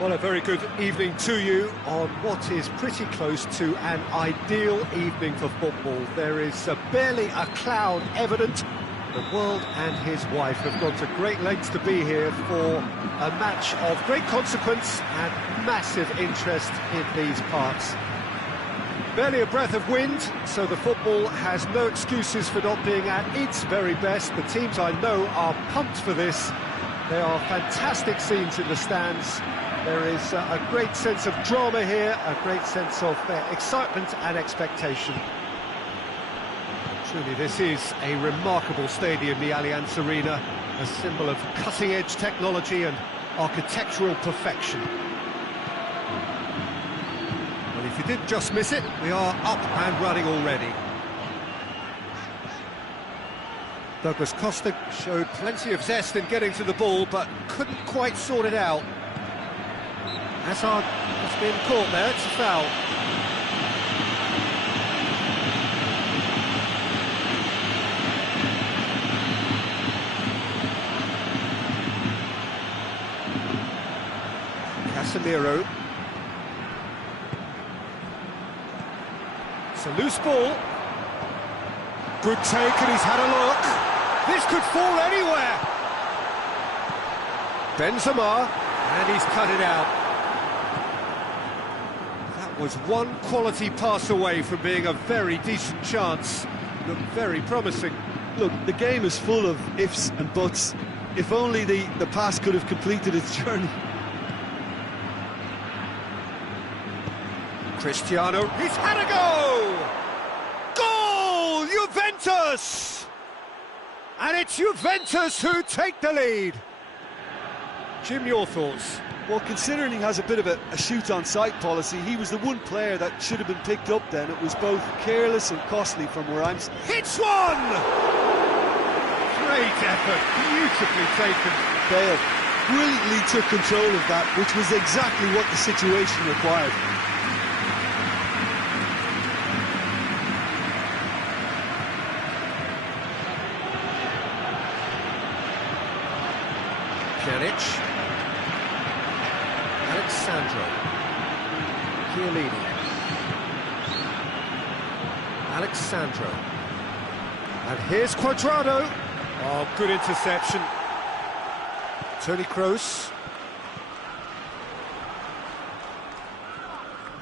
Well, a very good evening to you on what is pretty close to an ideal evening for football. There is barely a cloud evident. The world and his wife have gone to great lengths to be here for a match of great consequence and massive interest in these parts. Barely a breath of wind, so the football has no excuses for not being at its very best. The teams I know are pumped for this. There are fantastic scenes in the stands. There is a great sense of drama here, a great sense of excitement and expectation. Truly, this is a remarkable stadium, the Allianz Arena, a symbol of cutting-edge technology and architectural perfection. Well, if you did just miss it, we are up and running already. Douglas Costa showed plenty of zest in getting to the ball, but couldn't quite sort it out. Hazard has been caught there, it's a foul. Casemiro. It's a loose ball. Good take, and he's had a look. This could fall anywhere. Benzema, and he's cut it out. Was one quality pass away from being a very decent chance. Looked very promising. Look, the game is full of ifs and buts. If only the pass could have completed its journey. Cristiano, he's had a go! Goal! Juventus! And it's Juventus who take the lead. Jim, your thoughts? Well, considering he has a bit of a shoot-on-sight policy, he was the one player that should have been picked up then. It was both careless and costly from where I'm... Hits one! Great effort, beautifully taken. Bale brilliantly took control of that, which was exactly what the situation required. Pjanic. Alexandro. Chiellini. Alexandro. And here's Cuadrado. Oh, good interception. Toni Kroos.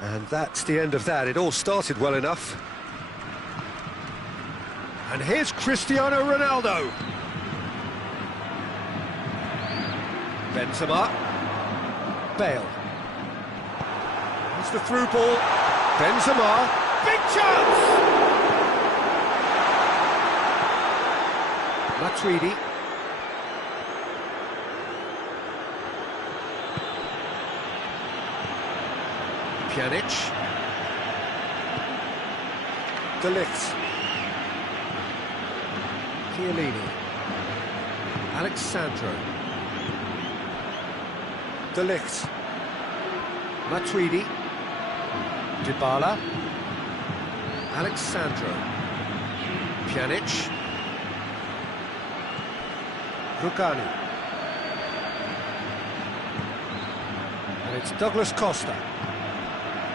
And that's the end of that. It all started well enough. And here's Cristiano Ronaldo. Benzema. Bale. It's the through ball. Benzema. Big chance! Matuidi. Pjanic. De Ligt. Chiellini. Alexandro. De Ligt. Matuidi. Dybala. Alexandro. Pjanic. Rugani. And it's Douglas Costa.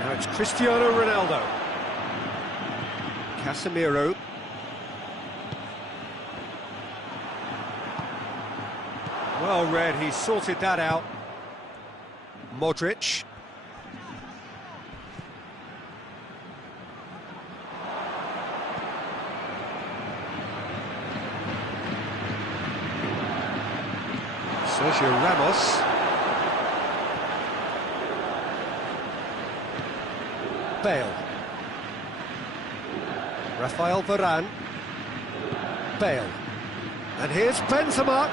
Now it's Cristiano Ronaldo. Casemiro. Well read, he sorted that out. Modric. Sergio Ramos. Bale. Rafael Varane. Bale. And here's Benzema.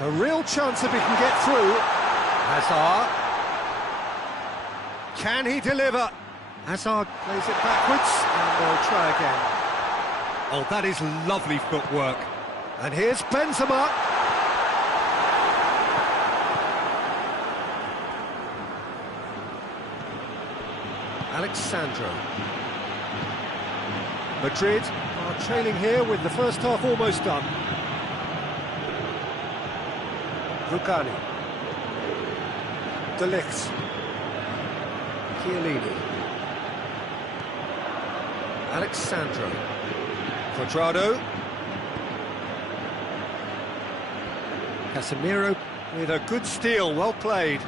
A real chance if he can get through. Hazard. Can he deliver? Hazard plays it backwards, and they'll try again. Oh, that is lovely footwork. And here's Benzema. Alexandro. Madrid are trailing here with the first half almost done. Rugani. De Ligt. Chiellini. Alexandro. Quadrado. Casemiro with a good steal, well played.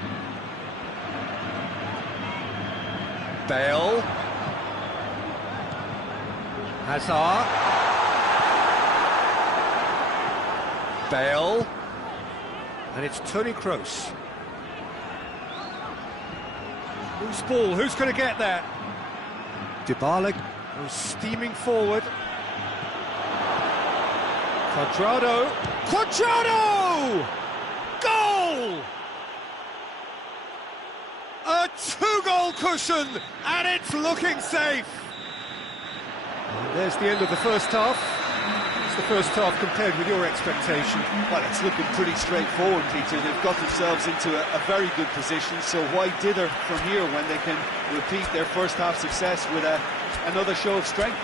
Bale. Hazard. Bale. And it's Toni Kroos. Loose ball, who's going to get there? Dybala goes steaming forward. Quadrado. Quadrado! Goal! A two-goal cushion, and it's looking safe. And there's the end of the first half. It's the first half compared with your expectation. Well, it's looking pretty straightforward, Peter. They've got themselves into a very good position, so why dither from here when they can repeat their first half success with another show of strength?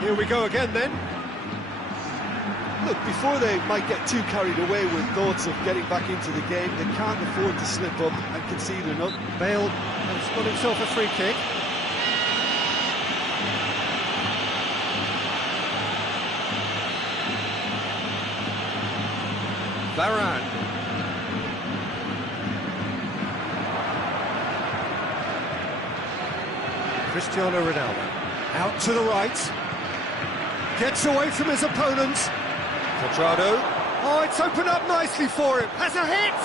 Here we go again then. Look, before they might get too carried away with thoughts of getting back into the game, they can't afford to slip up and concede another. Bale has got himself a free kick. Varane. Cristiano Ronaldo. Out to the right. Gets away from his opponents. Quadrado. Oh, it's opened up nicely for him. Has a hit!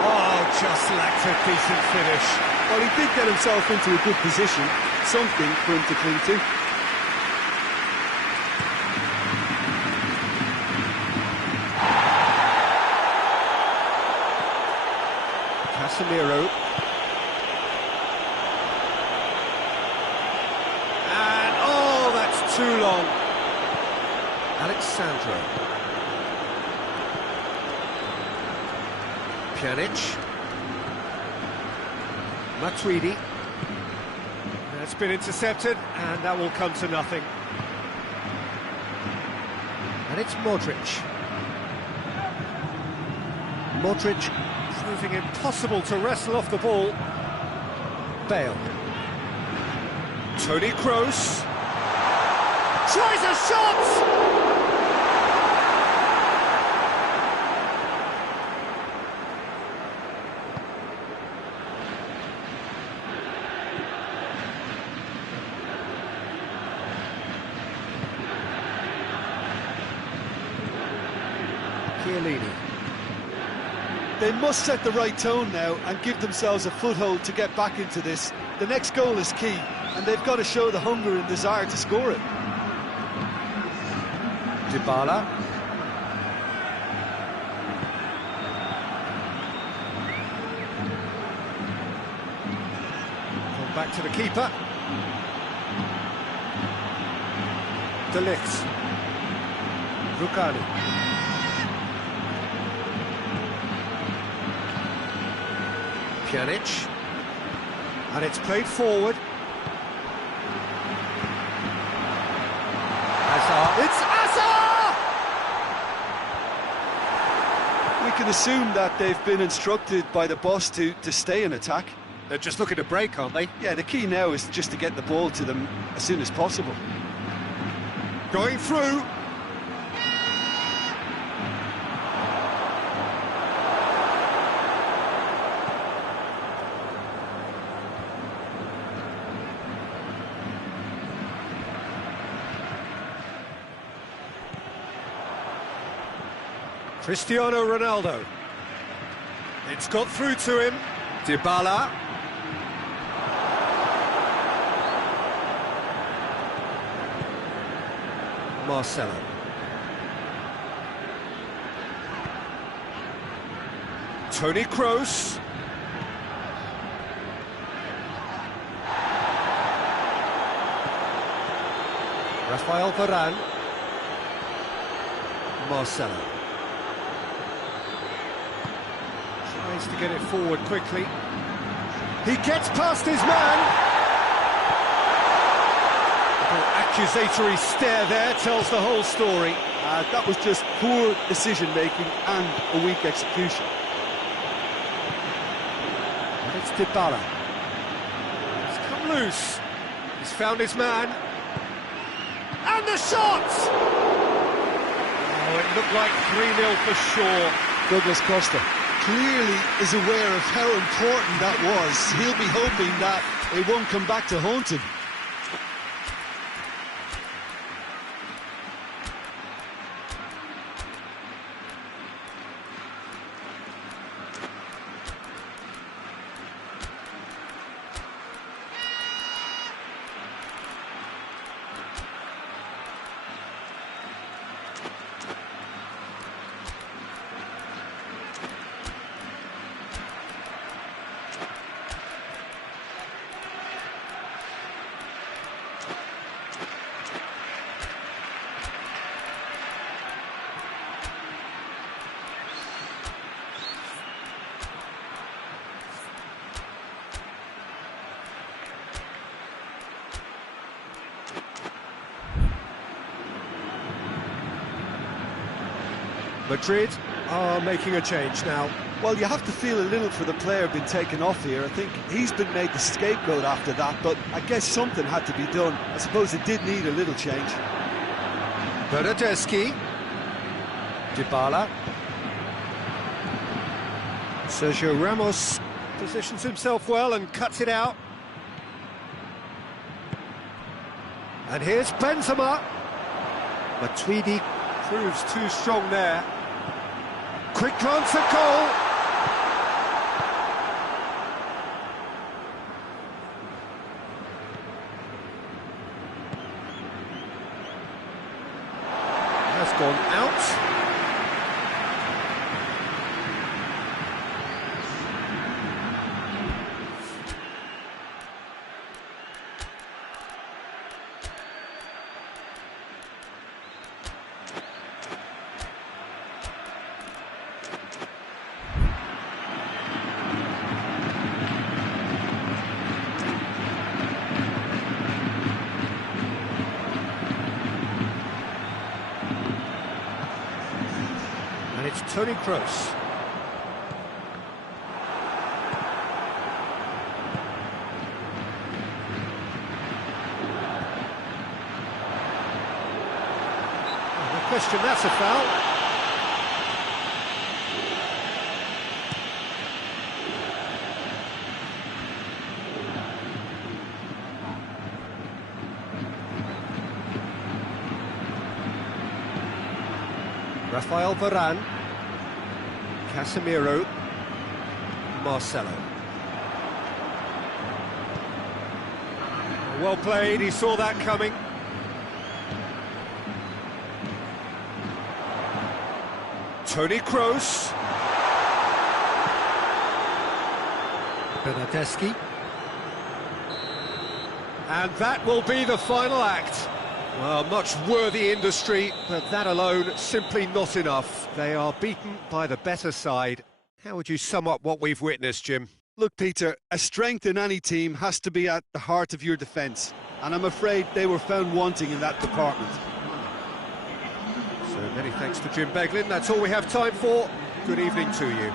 Oh, just lacked a decent finish. Well, he did get himself into a good position. Something for him to cling to. Casemiro. And, oh, that's too long. Alexandro. Pjanic. Matuidi. It's been intercepted, and that will come to nothing. And it's Modric. Modric proving impossible to wrestle off the ball. Bale. Toni Kroos. Tries a shot! Chiellini. They must set the right tone now and give themselves a foothold to get back into this. The next goal is key, and they've got to show the hunger and desire to score it. Dybala. Come back to the keeper. De Ligt. Rukani. Pjanic, and it's played forward. Hazard, it's Hazard! We can assume that they've been instructed by the boss to stay in attack. They're just looking to break, aren't they? Yeah, the key now is just to get the ball to them as soon as possible. Going through. Cristiano Ronaldo. It's got through to him. Dybala. Marcelo. Toni Kroos. Rafael Varane. Marcelo. Tries to get it forward quickly. He gets past his man. An accusatory stare there tells the whole story. That was just poor decision-making and a weak execution. And it's Dybala. He's come loose. He's found his man. And the shot! Oh, it looked like 3-0 for sure. Douglas Costa clearly is aware of how important that was. He'll be hoping that it won't come back to haunt him. Madrid are making a change now. Well, you have to feel a little for the player being taken off here. I think he's been made the scapegoat after that, but I guess something had to be done. I suppose it did need a little change. Bernardeschi. Dybala. Sergio Ramos positions himself well and cuts it out. And here's Benzema. Matuidi proves too strong there. Quick glance at goal. Has gone out. And it's Toni Kroos. No question, that's a foul. Rafael Varane. Casemiro. Marcelo. Well played, he saw that coming. Toni Kroos. Bernardeschi. And that will be the final act. Well, much worthy industry, but that alone simply not enough. They are beaten by the better side. How would you sum up what we've witnessed, Jim? Look, Peter, a strength in any team has to be at the heart of your defence, and I'm afraid they were found wanting in that department. So many thanks to Jim Beglin. That's all we have time for. Good evening to you.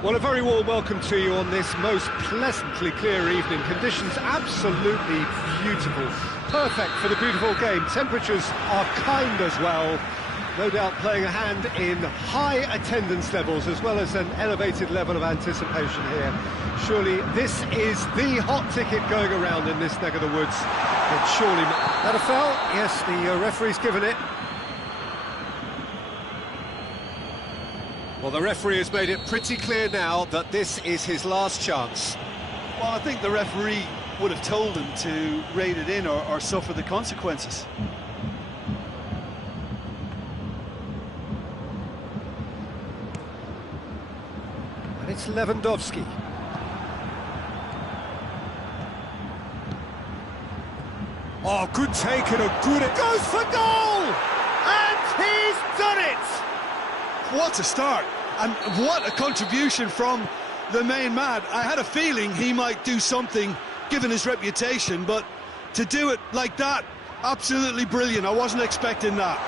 Well, a very warm welcome to you on this most pleasantly clear evening. Conditions absolutely beautiful. Perfect for the beautiful game. Temperatures are kind as well. No doubt playing a hand in high attendance levels as well as an elevated level of anticipation here. Surely this is the hot ticket going around in this neck of the woods. It surely... That a foul? Yes, the referee's given it. Well, the referee has made it pretty clear now that this is his last chance. Well, I think the referee would have told him to rein it in or suffer the consequences. And it's Lewandowski. Oh, good take and a good... It goes for goal! And he's done it! What a start, and what a contribution from the main man. I had a feeling he might do something, given his reputation, but to do it like that, absolutely brilliant. I wasn't expecting that.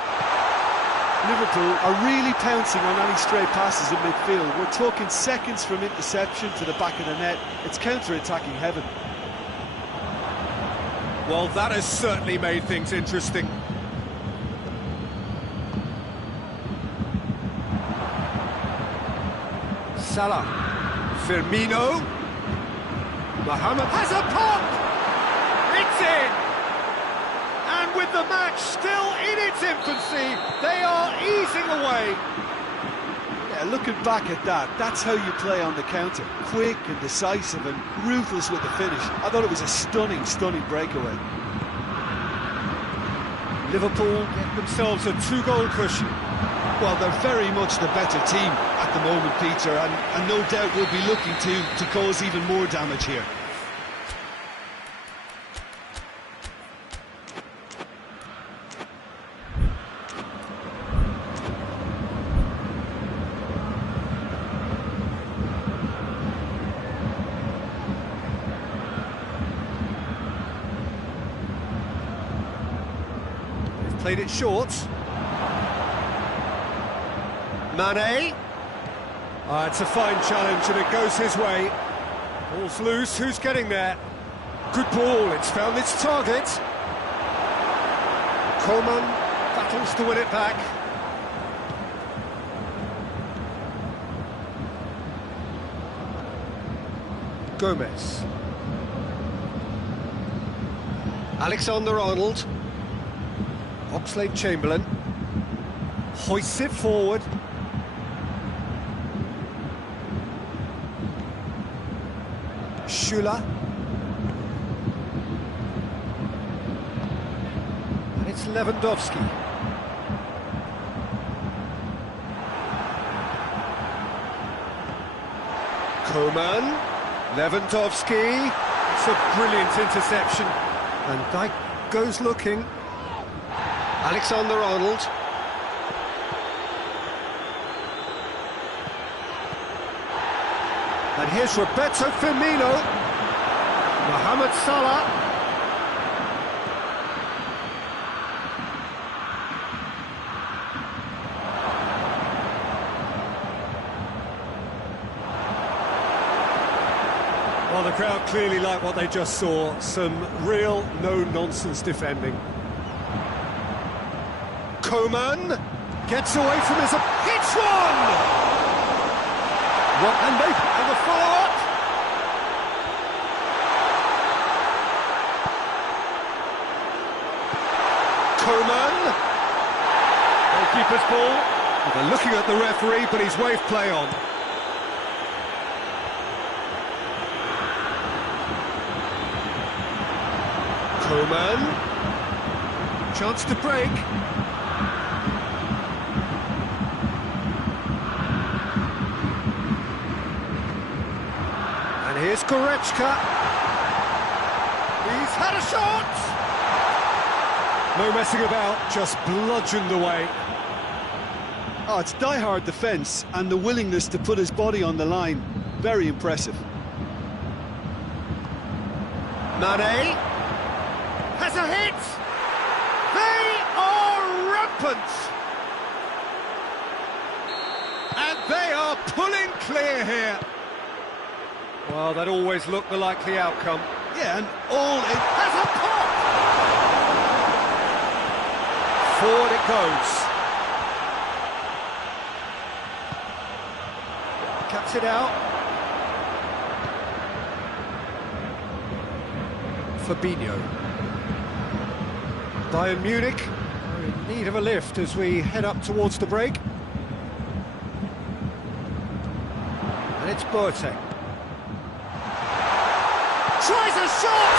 Liverpool are really pouncing on any stray passes in midfield. We're talking seconds from interception to the back of the net. It's counter-attacking heaven. Well, that has certainly made things interesting. Salah, Firmino, Mohamed has a pop! It's in! And with the match still in its infancy, they are easing away. Yeah, looking back at that, that's how you play on the counter. Quick and decisive and ruthless with the finish. I thought it was a stunning, stunning breakaway. Liverpool get themselves a two-goal cushion. Well, they're very much the better team at the moment, Peter, and no doubt will be looking to cause even more damage here. They've played it short. Mane. It's a fine challenge and it goes his way. Ball's loose, who's getting there? Good ball, it's found its target. Coman battles to win it back. Gomez. Alexander-Arnold. Oxlade-Chamberlain. Hoists it forward. Schüller. And it's Lewandowski. Coman. Lewandowski. It's a brilliant interception. And Dijk goes looking. Alexander-Arnold. And here's Roberto Firmino. Mohamed Salah. Well, the crowd clearly like what they just saw. Some real no-nonsense defending. Coman gets away from his... Hits one! And the follow-up. Coman. Goalkeeper's ball. Well, they're looking at the referee, but he's waved play on. Coman. Chance to break. Here's Goretzka. He's had a shot! No messing about, just bludgeoned away. Oh, it's die-hard defence and the willingness to put his body on the line. Very impressive. Mane has a hit! They are rampant! And They are pulling clear here. Well, that always looked the likely outcome. Yeah, and all it Has a pop! Forward it goes. Cuts it out. Fabinho. Bayern Munich are in need of a lift as we head up towards the break. And it's Boateng. Tries a shot!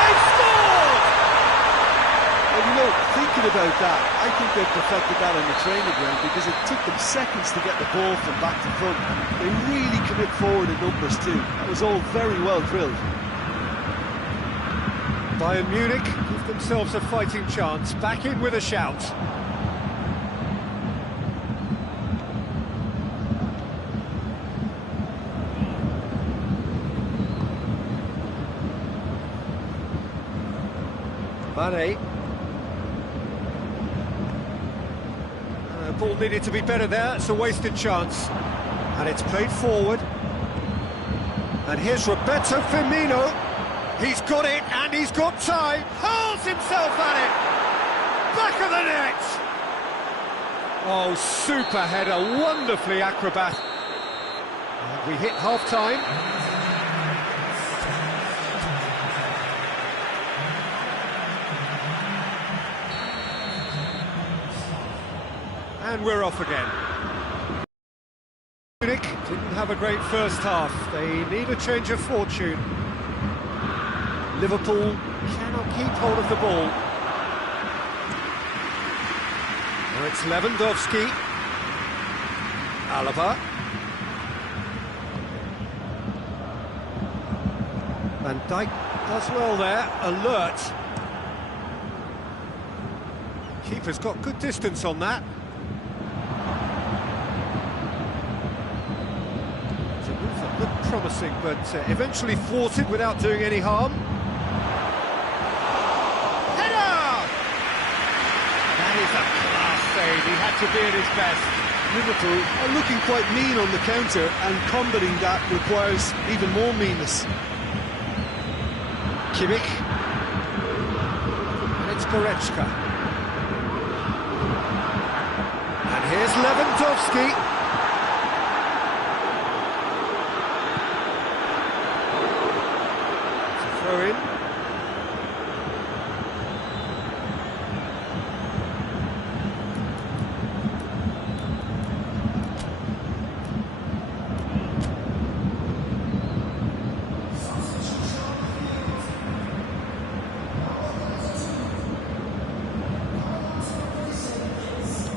They've scored! Well, you know, thinking about that, I think they've perfected that on the training ground because it took them seconds to get the ball from back to front. They really commit forward in numbers too. That was all very well drilled. Bayern Munich give themselves a fighting chance, back in with a shout. Mane. Ball needed to be better there, it's a wasted chance. And it's played forward. And here's Roberto Firmino. He's got it, and he's got time. Hurls himself at it. Back of the net. Oh, super header, wonderfully acrobat. And we hit half-time. And we're off again. Munich didn't have a great first half. They need a change of fortune. Liverpool cannot keep hold of the ball. Now it's Lewandowski. Alaba. Van Dijk does well there, alert. Keeper's got good distance on that. It's a move that looked promising, but eventually thwarted without doing any harm. Header! That is a class save, he had to be at his best. Liverpool are looking quite mean on the counter, and combating that requires even more meanness. Kimmich. And it's Goretzka. And here's Lewandowski. It's a throw in.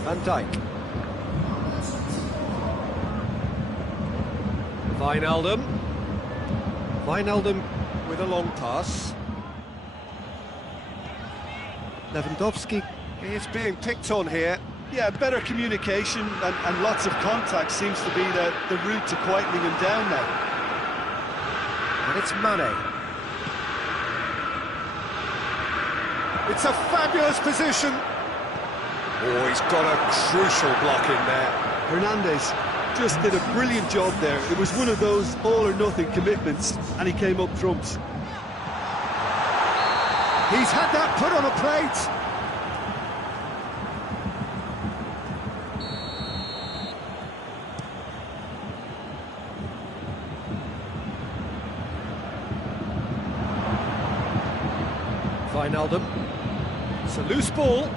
Van Dijk. Wijnaldum with a long pass. Lewandowski is being picked on here. Yeah, better communication and lots of contact seems to be the route to quietening him down now. And it's Mane. It's a fabulous position. Oh, he's got a crucial block in there. Hernandez just did a brilliant job there. It was one of those all-or-nothing commitments, and he came up trumps. He's had that put on a plate. Wijnaldum. It's a loose ball.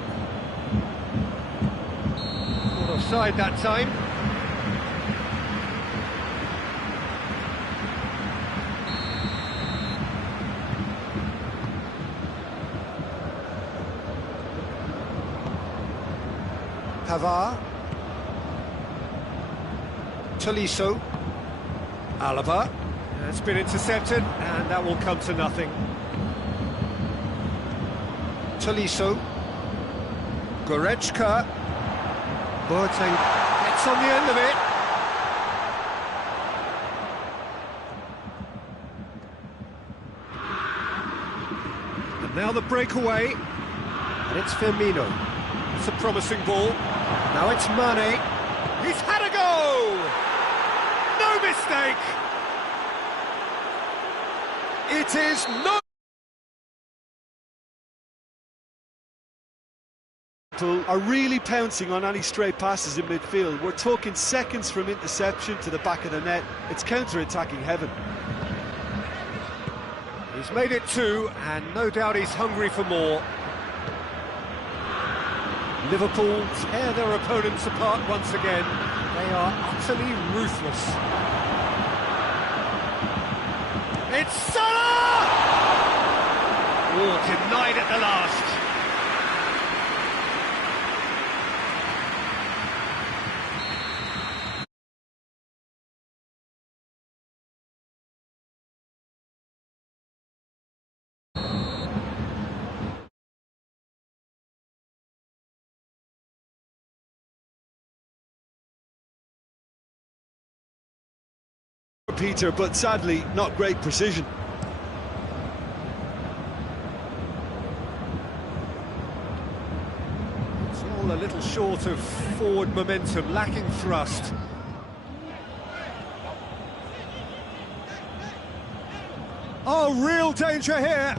Not offside that time. Pavard. Tolisso. Alaba. It's been intercepted, and that will come to nothing. Tolisso. Goretzka. Boateng gets on the end of it. And now the breakaway. And it's Firmino. It's a promising ball. Now it's Mane. He's had a go! No mistake! It is no... Are really pouncing on any stray passes in midfield. We're talking seconds from interception to the back of the net. It's counter-attacking heaven. He's made it 2, and no doubt he's hungry for more. Liverpool tear their opponents apart once again. They are utterly ruthless. It's Salah! Oh, denied at the last. Peter, but sadly, not great precision. It's all a little short of forward momentum, lacking thrust. Oh, real danger here.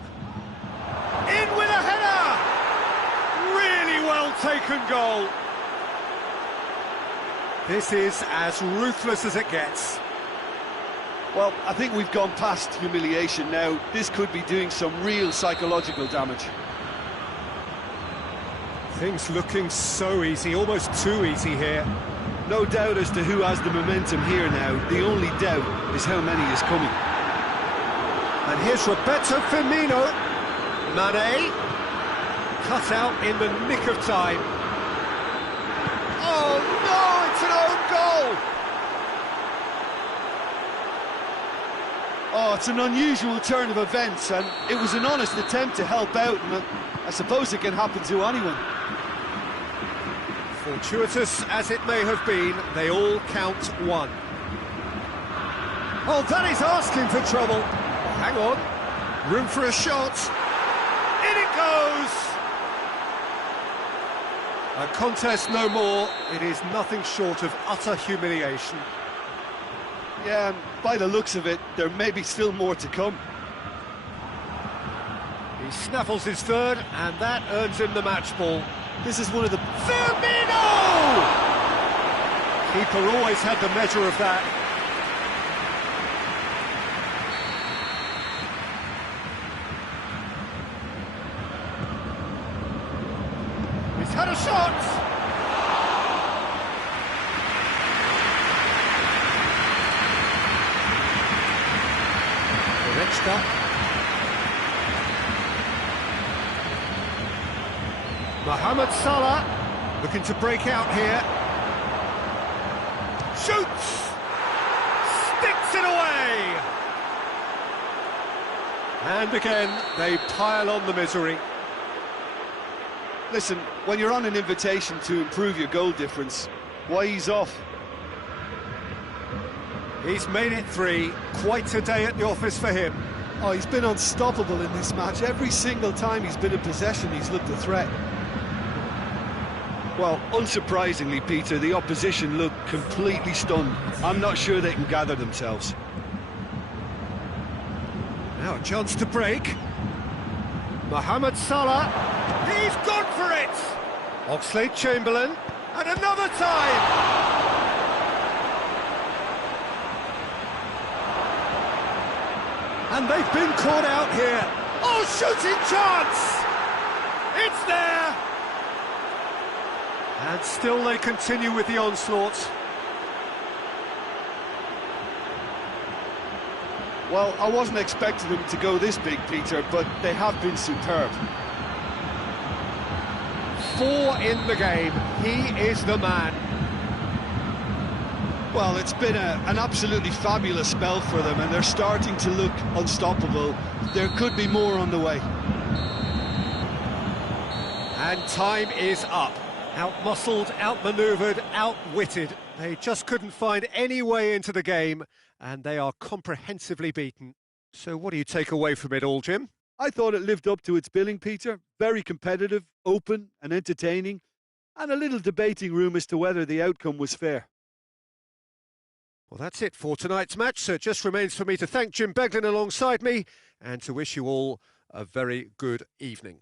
In with a header! Really well taken goal. This is as ruthless as it gets. Well, I think we've gone past humiliation now. This could be doing some real psychological damage. Things looking so easy, almost too easy here. No doubt as to who has the momentum here now. The only doubt is how many is coming. And here's Roberto Firmino. Mane. Cut out in the nick of time. Oh no, it's an own goal! Oh, it's an unusual turn of events, and it was an honest attempt to help out, and I suppose it can happen to anyone. Fortuitous as it may have been, they all count 1. Oh, that is asking for trouble. Hang on. Room for a shot. In it goes! A contest no more. It is nothing short of utter humiliation. Yeah, and by the looks of it, there may be still more to come. He snaffles his third, and that earns him the match ball. This is one of the... Firmino! Keeper always had the measure of that. He's had a shot! Mohamed Salah looking to break out here. Shoots! Sticks it away! And again, they pile on the misery. Listen, when you're on an invitation to improve your goal difference, why ease off? He's made it 3. Quite a day at the office for him. Oh, he's been unstoppable in this match. Every single time he's been in possession, he's looked a threat. Well, unsurprisingly, Peter, the opposition look completely stunned. I'm not sure they can gather themselves. Now a chance to break. Mohamed Salah. He's gone for it! Oxlade-Chamberlain. And another time! And they've been caught out here. Oh, shooting chance! It's there! And still they continue with the onslaught. Well, I wasn't expecting them to go this big, Peter, but they have been superb. 4 in the game. He is the man. Well, it's been an absolutely fabulous spell for them, and they're starting to look unstoppable. There could be more on the way. And time is up. Out-muscled, out-manoeuvred, outwitted. They just couldn't find any way into the game, and they are comprehensively beaten. So what do you take away from it all, Jim? I thought it lived up to its billing, Peter. Very competitive, open and entertaining, and a little debating room as to whether the outcome was fair. Well, that's it for tonight's match, so it just remains for me to thank Jim Beglin alongside me and to wish you all a very good evening.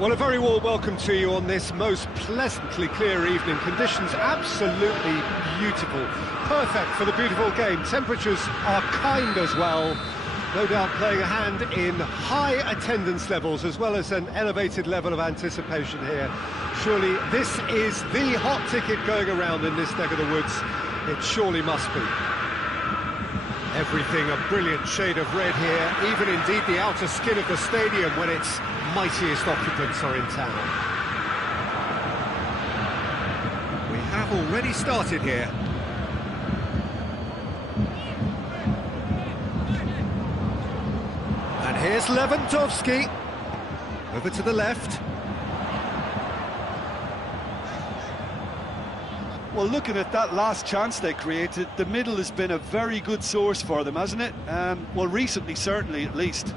Well, a very warm welcome to you on this most pleasantly clear evening. Conditions absolutely beautiful. Perfect for the beautiful game. Temperatures are kind as well. No doubt playing a hand in high attendance levels as well as an elevated level of anticipation here. Surely this is the hot ticket going around in this neck of the woods. It surely must be. Everything a brilliant shade of red here, even indeed the outer skin of the stadium when its mightiest occupants are in town. We have already started here. And here's Lewandowski, over to the left. Well, looking at that last chance they created, the middle has been a very good source for them, hasn't it? Well, recently, certainly, at least.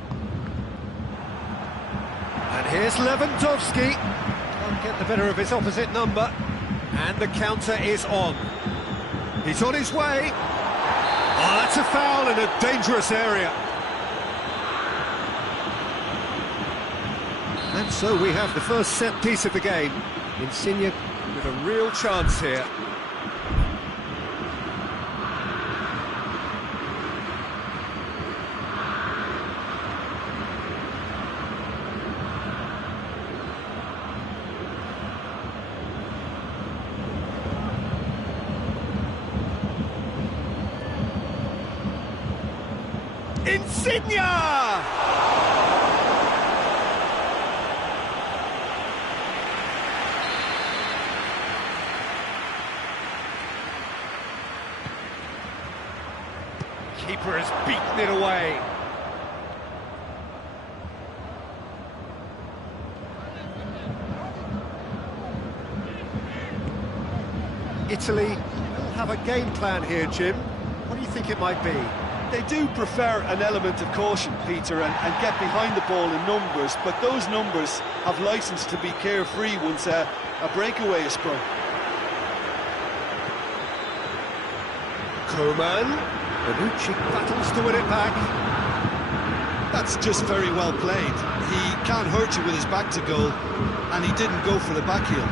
And here's Lewandowski. Can't get the better of his opposite number. And the counter is on. He's on his way. Oh, that's a foul in a dangerous area. And so we have the first set piece of the game. Insigne with a real chance here. Insigne! Keeper has beaten it away. Italy will have a game plan here, Jim. What do you think it might be? They do prefer an element of caution, Peter, and get behind the ball in numbers, but those numbers have licence to be carefree once a breakaway is sprung. Coman. Bonucci battles to win it back. That's just very well played. He can't hurt you with his back to goal, and he didn't go for the back heel.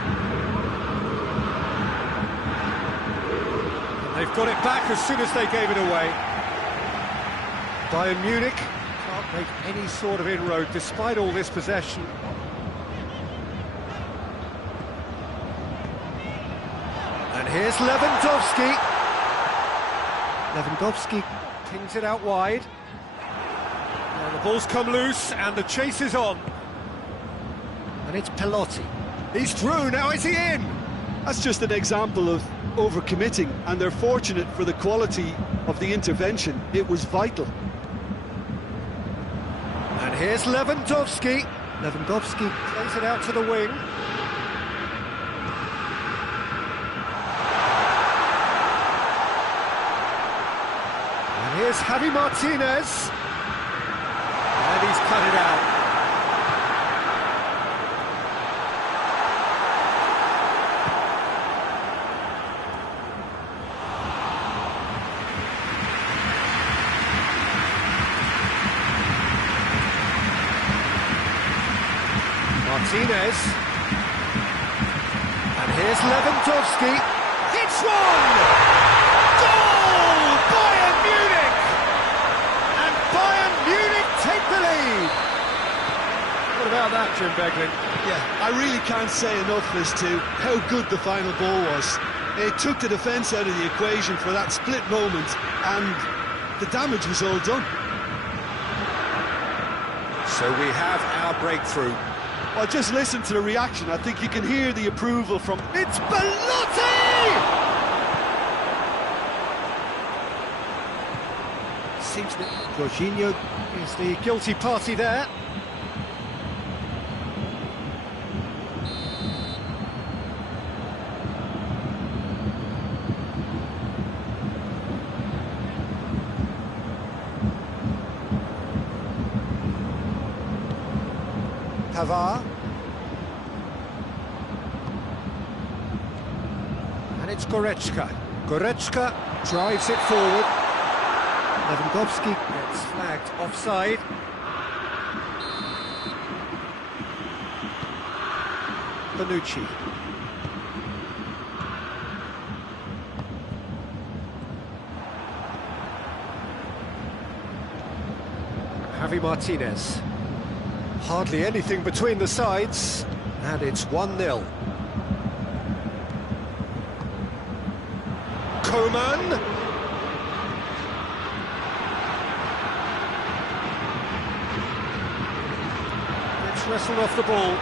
They've got it back as soon as they gave it away. Bayern Munich can't make any sort of inroad despite all this possession. And here's Lewandowski. Lewandowski pings it out wide. Now the ball's come loose and the chase is on. And it's Pelotti. He's through, now is he in? That's just an example of overcommitting, and they're fortunate for the quality of the intervention. It was vital. And here's Lewandowski. Lewandowski plays it out to the wing. And here's Javi Martinez. And he's cut it out. Martinez. And here's Lewandowski. Hits one! Goal! Bayern Munich! And Bayern Munich take the lead! What about that, Jim Beglin? Yeah, I really can't say enough as to how good the final ball was. It took the defence out of the equation for that split moment, and the damage was all done. So we have our breakthrough. Well, just listen to the reaction. I think you can hear the approval from... It's Belotti! Seems that Jorginho is the guilty party there. Pavard. And it's Goretzka. Goretzka drives it forward. Lewandowski gets flagged offside. Bonucci. Javi Martinez. Hardly anything between the sides, and it's 1-0. Coman. It's wrestled off the ball.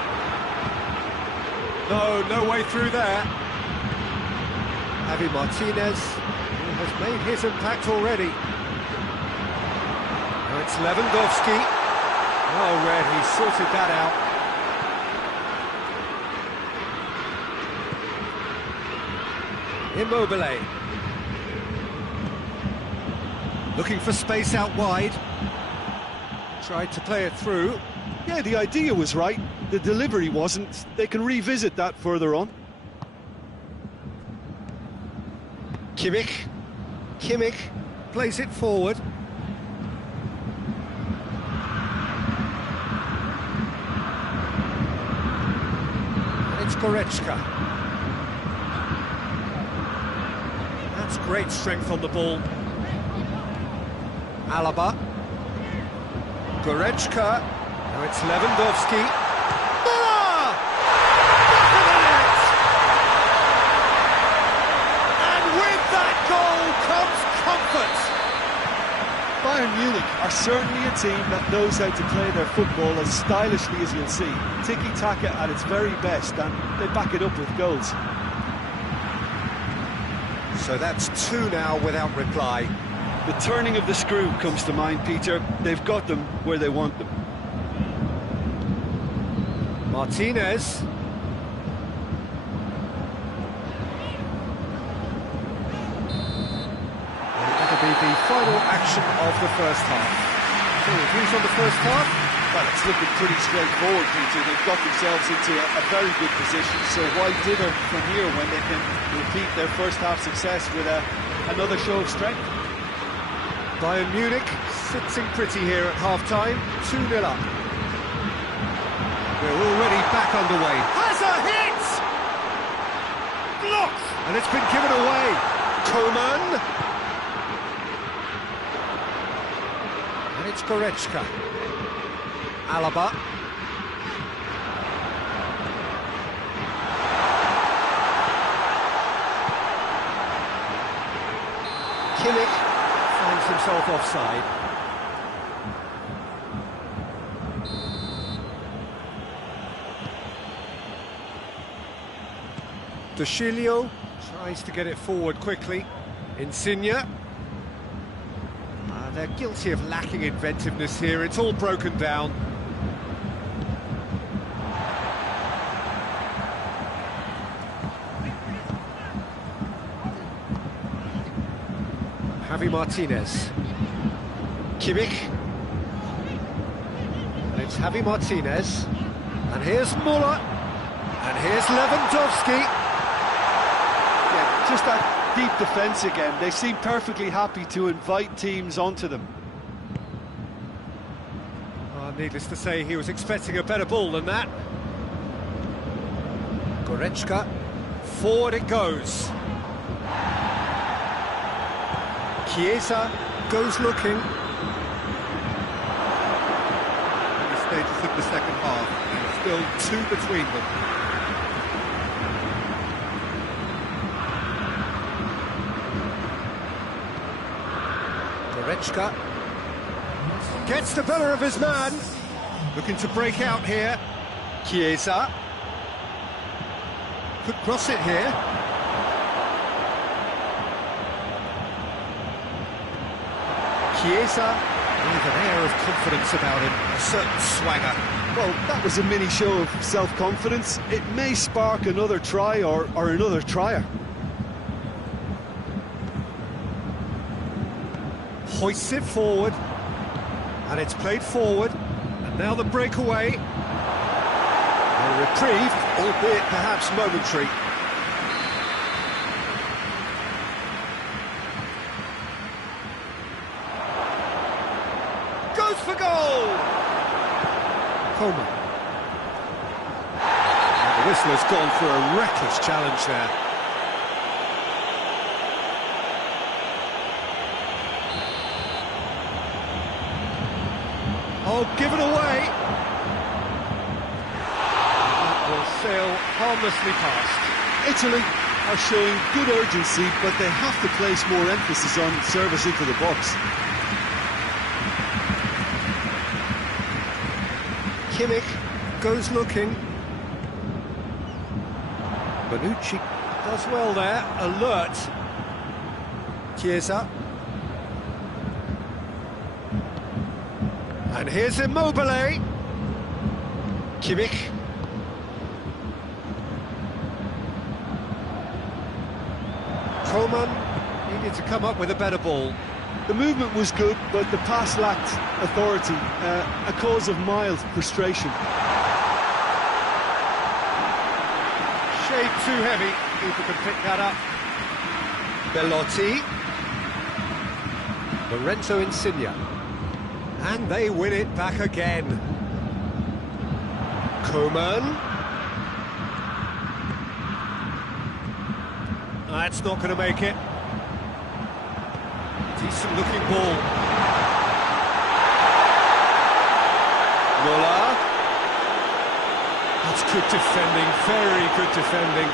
No way through there. Javi Martinez, who has made his impact already. Now it's Lewandowski. Oh, Red, he sorted that out. Immobile. Looking for space out wide. Tried to play it through. Yeah, the idea was right. The delivery wasn't. They can revisit that further on. Kimmich plays it forward. It's Goretzka. That's great strength on the ball. Alaba. Goretzka. Now it's Lewandowski. Müller! Back of the net! And with that goal comes comfort. Bayern Munich are certainly a team that knows how to play their football as stylishly as you'll see. Tiki-taka at its very best, and they back it up with goals. So that's 2 now without reply. The turning of the screw comes to mind, Peter. They've got them where they want them. Martinez. That'll be the final action of the first half. So, views on the first half? Well, it's looking pretty straightforward, Peter. They've got themselves into a very good position, so why dither from here when they can repeat their first half success with another show of strength? Bayern Munich sitting pretty here at half-time, 2-0 up. We're already back underway. Has a hit! Blocked! And it's been given away. Coman. And it's Goretzka. Alaba. Kimmich finds himself offside. Dushilio tries to get it forward quickly. Insigne. They're guilty of lacking inventiveness here. It's all broken down. Javi Martinez. Kimmich. And it's Javi Martinez. And here's Müller. And here's Lewandowski. Yeah, just that deep defence again. They seem perfectly happy to invite teams onto them. Needless to say, he was expecting a better ball than that. Goretzka. Forward it goes. Chiesa goes looking. The stages of the second half, and still 2 between them. Goretzka gets the better of his man. Looking to break out here. Chiesa could cross it here. Chiesa with an air of confidence about him, a certain swagger. Well, that was a mini show of self-confidence. It may spark another try or another trier. Hoists it forward, and it's played forward, and now the breakaway. A reprieve, albeit perhaps momentary. Goes for goal! Coman. And the whistle has gone for a reckless challenge there. Oh, given away. That will sail harmlessly past. Italy are showing good urgency, but they have to place more emphasis on service into the box. Kimmich goes looking. Bonucci does well there, alert. Chiesa. And here's Immobile. Kimmich. Coman needed to come up with a better ball. The movement was good, but the pass lacked authority, a cause of mild frustration. Shade too heavy, keeper can pick that up. Belotti. Lorenzo Insigne. And they win it back again. Coman. That's not going to make it. Decent looking ball. Muller. That's good defending, very good defending.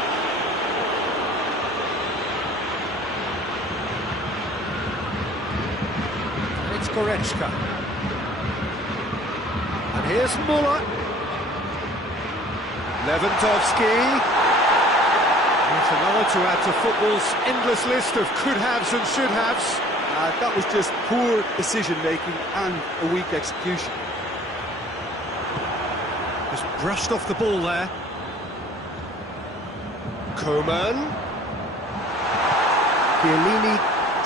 And it's Goretzka. And here's Muller. Lewandowski. It's another to add to football's endless list of could-haves and should-haves. That was just poor decision-making and a weak execution. Just brushed off the ball there. Coman. Chiellini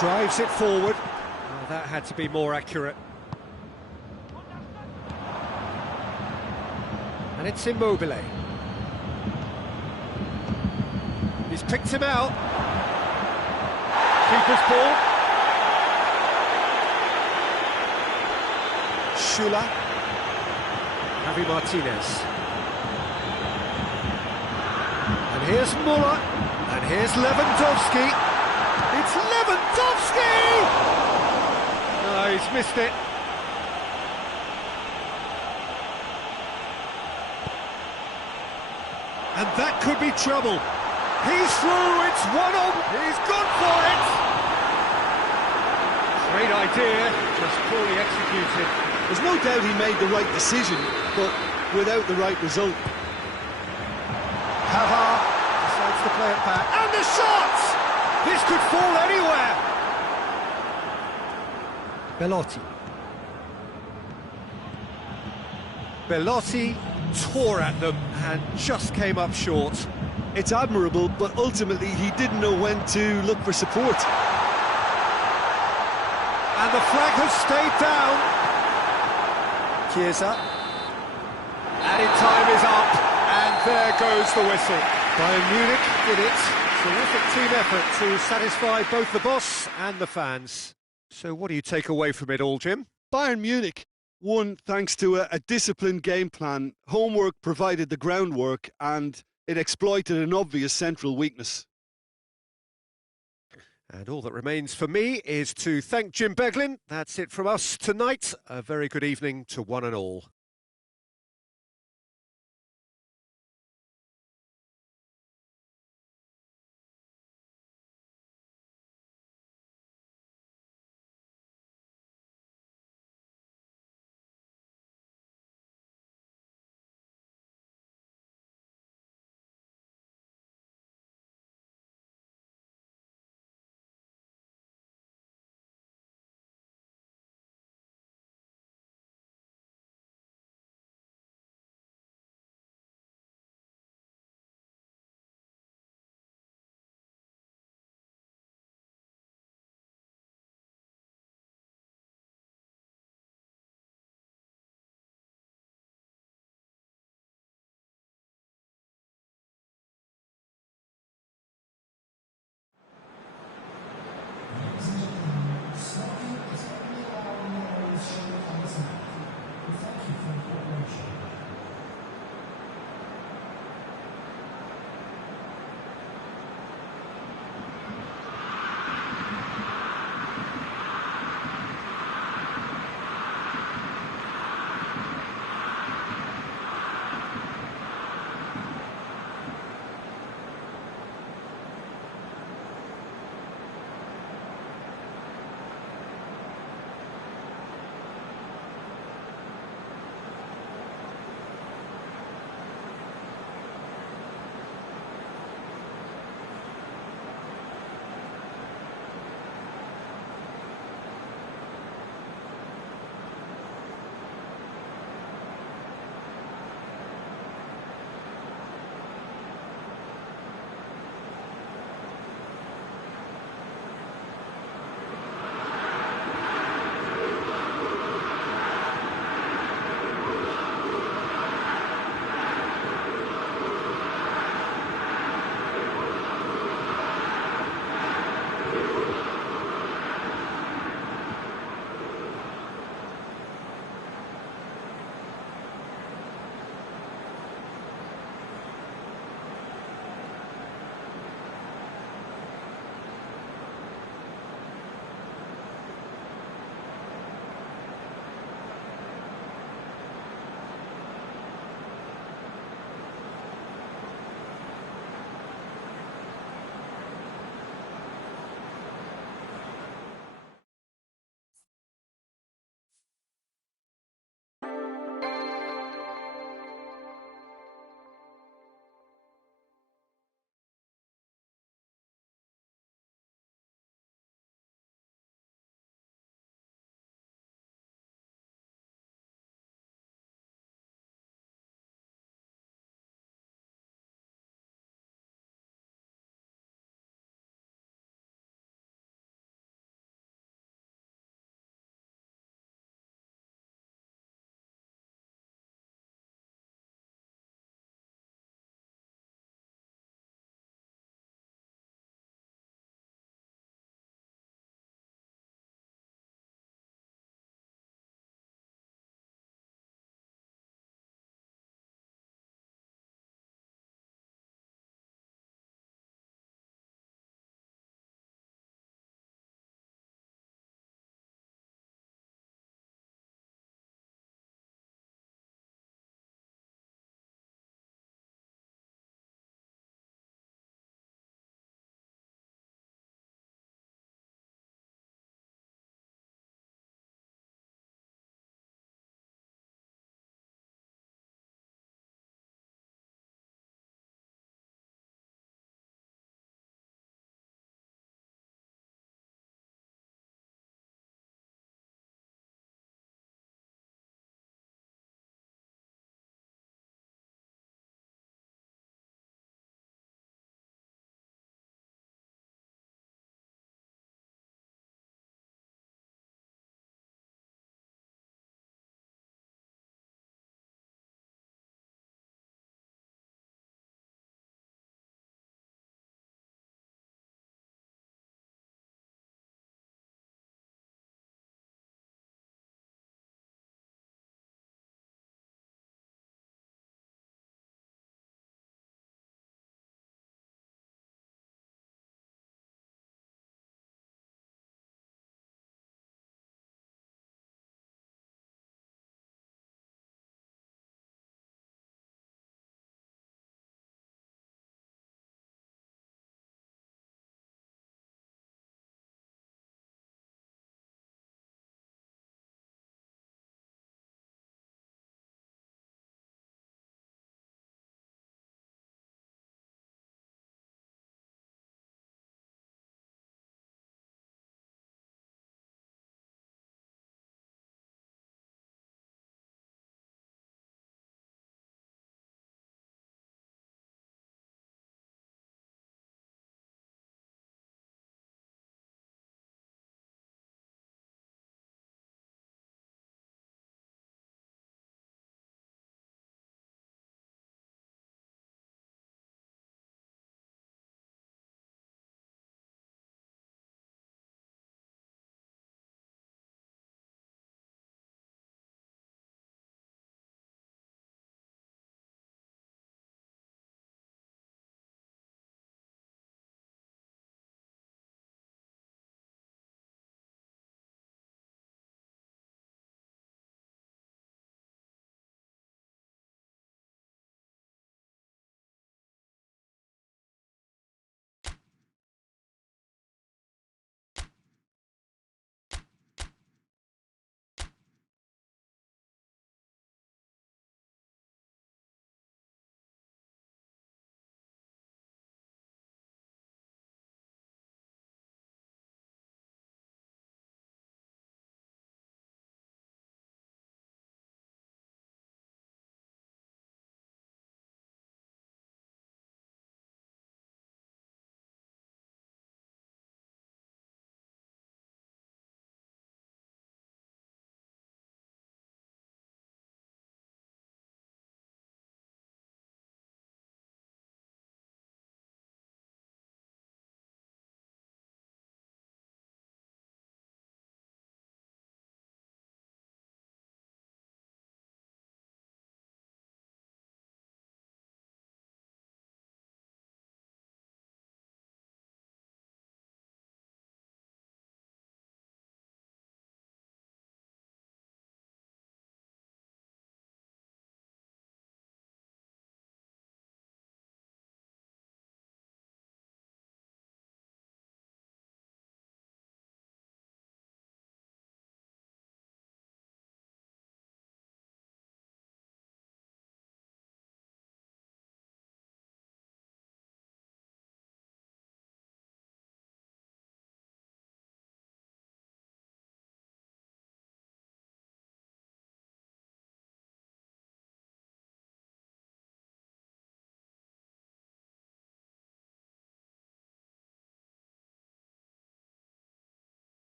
drives it forward. Oh, that had to be more accurate. And it's Immobile. He's picked him out. Keeper's ball. Schüller. Javi Martinez. And here's Muller. And here's Lewandowski. It's Lewandowski! No, he's missed it. And that could be trouble. He's through, it's 1-0. He's gone for it! Great idea, just poorly executed. There's no doubt he made the right decision, but without the right result. Pavard decides to play it back. And the shot! This could fall anywhere! Belotti. Belotti tore at them and just came up short. It's admirable, but ultimately he didn't know when to look for support. And the flag has stayed down. Chiesa. Added time is up, and there goes the whistle. Bayern Munich did it. Terrific team effort to satisfy both the boss and the fans. So what do you take away from it all, Jim? Bayern Munich won thanks to a disciplined game plan. Homework provided the groundwork, and it exploited an obvious central weakness. And all that remains for me is to thank Jim Beglin. That's it from us tonight. A very good evening to one and all.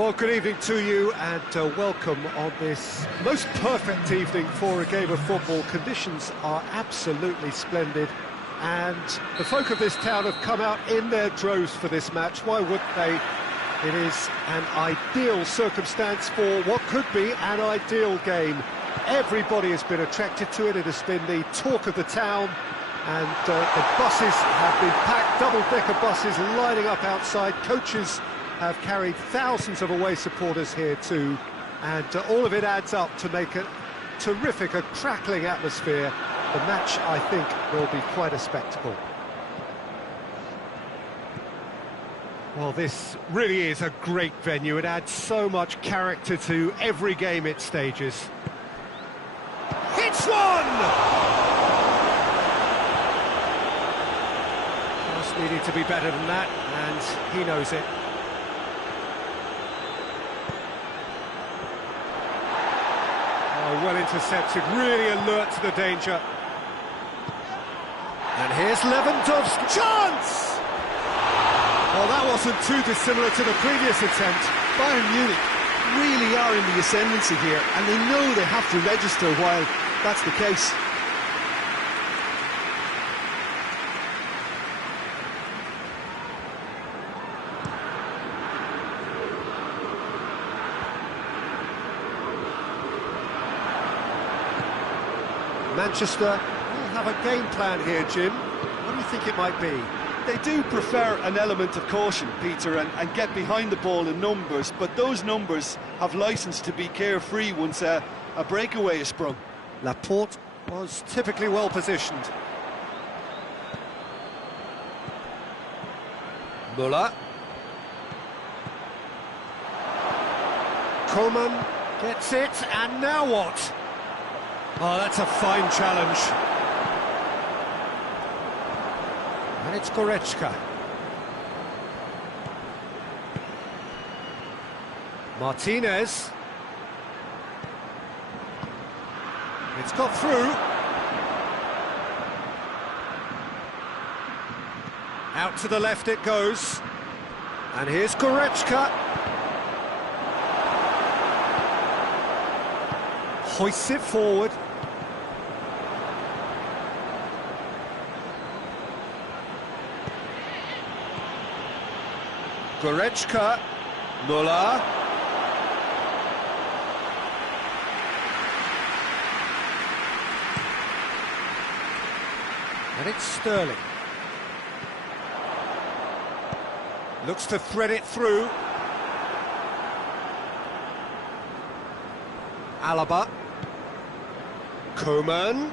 Well, good evening to you and welcome on this most perfect evening for a game of football. Conditions are absolutely splendid and the folk of this town have come out in their droves for this match. Why wouldn't they? It is an ideal circumstance for what could be an ideal game. Everybody has been attracted to it. It has been the talk of the town, and the buses have been packed, double-decker buses lining up outside. Coaches have carried thousands of away supporters here too, and all of it adds up to make a terrific, a crackling atmosphere. The match, I think, will be quite a spectacle. Well, this really is a great venue. It adds so much character to every game it stages. Hits one! Just needed to be better than that, and he knows it. Oh, well intercepted, really alert to the danger. And here's Lewandowski. Chance! Well, that wasn't too dissimilar to the previous attempt. Bayern Munich really are in the ascendancy here, and they know they have to register while that's the case. Manchester will have a game plan here, Jim. What do you think it might be? They do prefer an element of caution, Peter, and get behind the ball in numbers, but those numbers have licence to be carefree once a breakaway is sprung. Laporte was typically well positioned. Müller. Coman gets it, and now what? Oh, that's a fine challenge. And it's Goretzka. Martinez. It's got through. Out to the left it goes. And here's Goretzka. Hoists it forward. Goretzka, Müller. And it's Sterling. Looks to thread it through. Alaba. Coman.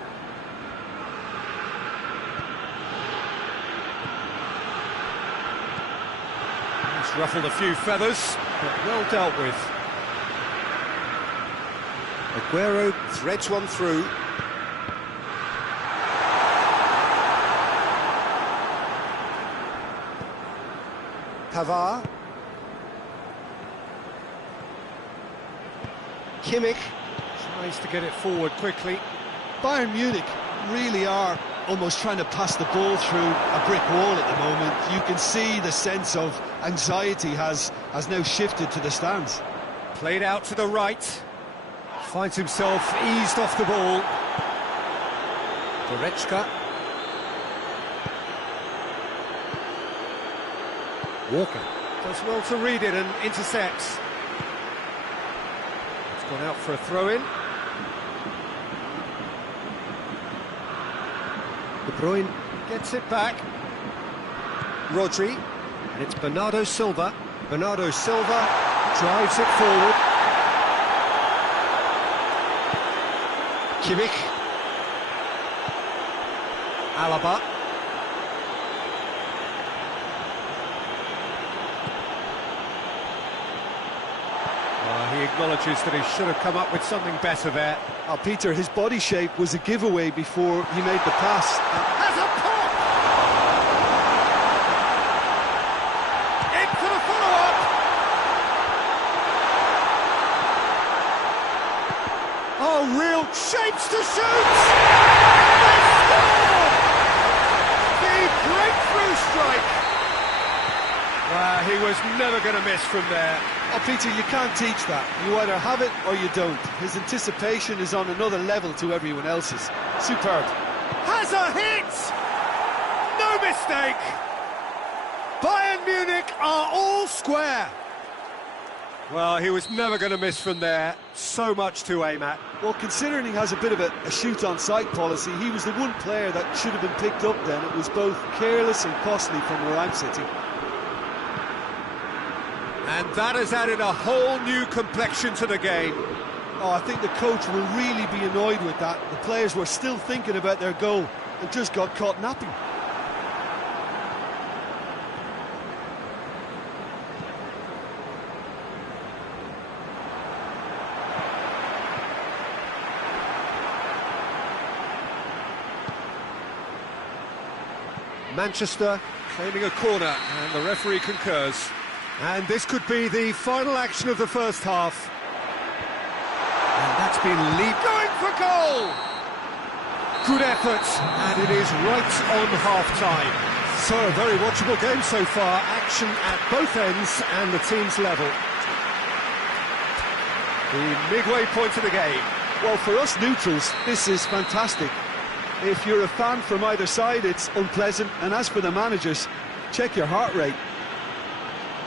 Ruffled a few feathers, but well dealt with. Aguero threads one through. Pavard. Kimmich tries to get it forward quickly. Bayern Munich really are almost trying to pass the ball through a brick wall at the moment. You can see the sense of anxiety has now shifted to the stands. Played out to the right. Finds himself eased off the ball. Goretzka. Walker does well to read it and intercepts. It's gone out for a throw-in. De Bruyne gets it back. Rodri, and it's Bernardo Silva. Bernardo Silva drives it forward. Kimmich. Alaba. He acknowledges that he should have come up with something better there. Oh, Peter, his body shape was a giveaway before he made the pass. Has a pop! Into the follow-up! Oh, real shapes to shoot! They score! The breakthrough strike! He was never going to miss from there. Oh, Peter, you can't teach that. You either have it or you don't. His anticipation is on another level to everyone else's. Superb. Has a hit! No mistake! Bayern Munich are all square. Well, he was never going to miss from there. So much to aim at. Well, considering he has a bit of a shoot-on-sight policy, he was the one player that should have been picked up then. It was both careless and costly from where I'm sitting. And that has added a whole new complexion to the game. Oh, I think the coach will really be annoyed with that. The players were still thinking about their goal and just got caught napping. Manchester claiming a corner, and the referee concurs. And this could be the final action of the first half. And that's been lead going for goal! Good effort, and it is right on half-time. So a very watchable game so far. Action at both ends and the team's level. The midway point of the game. Well, for us neutrals, this is fantastic. If you're a fan from either side, it's unpleasant. And as for the managers, check your heart rate.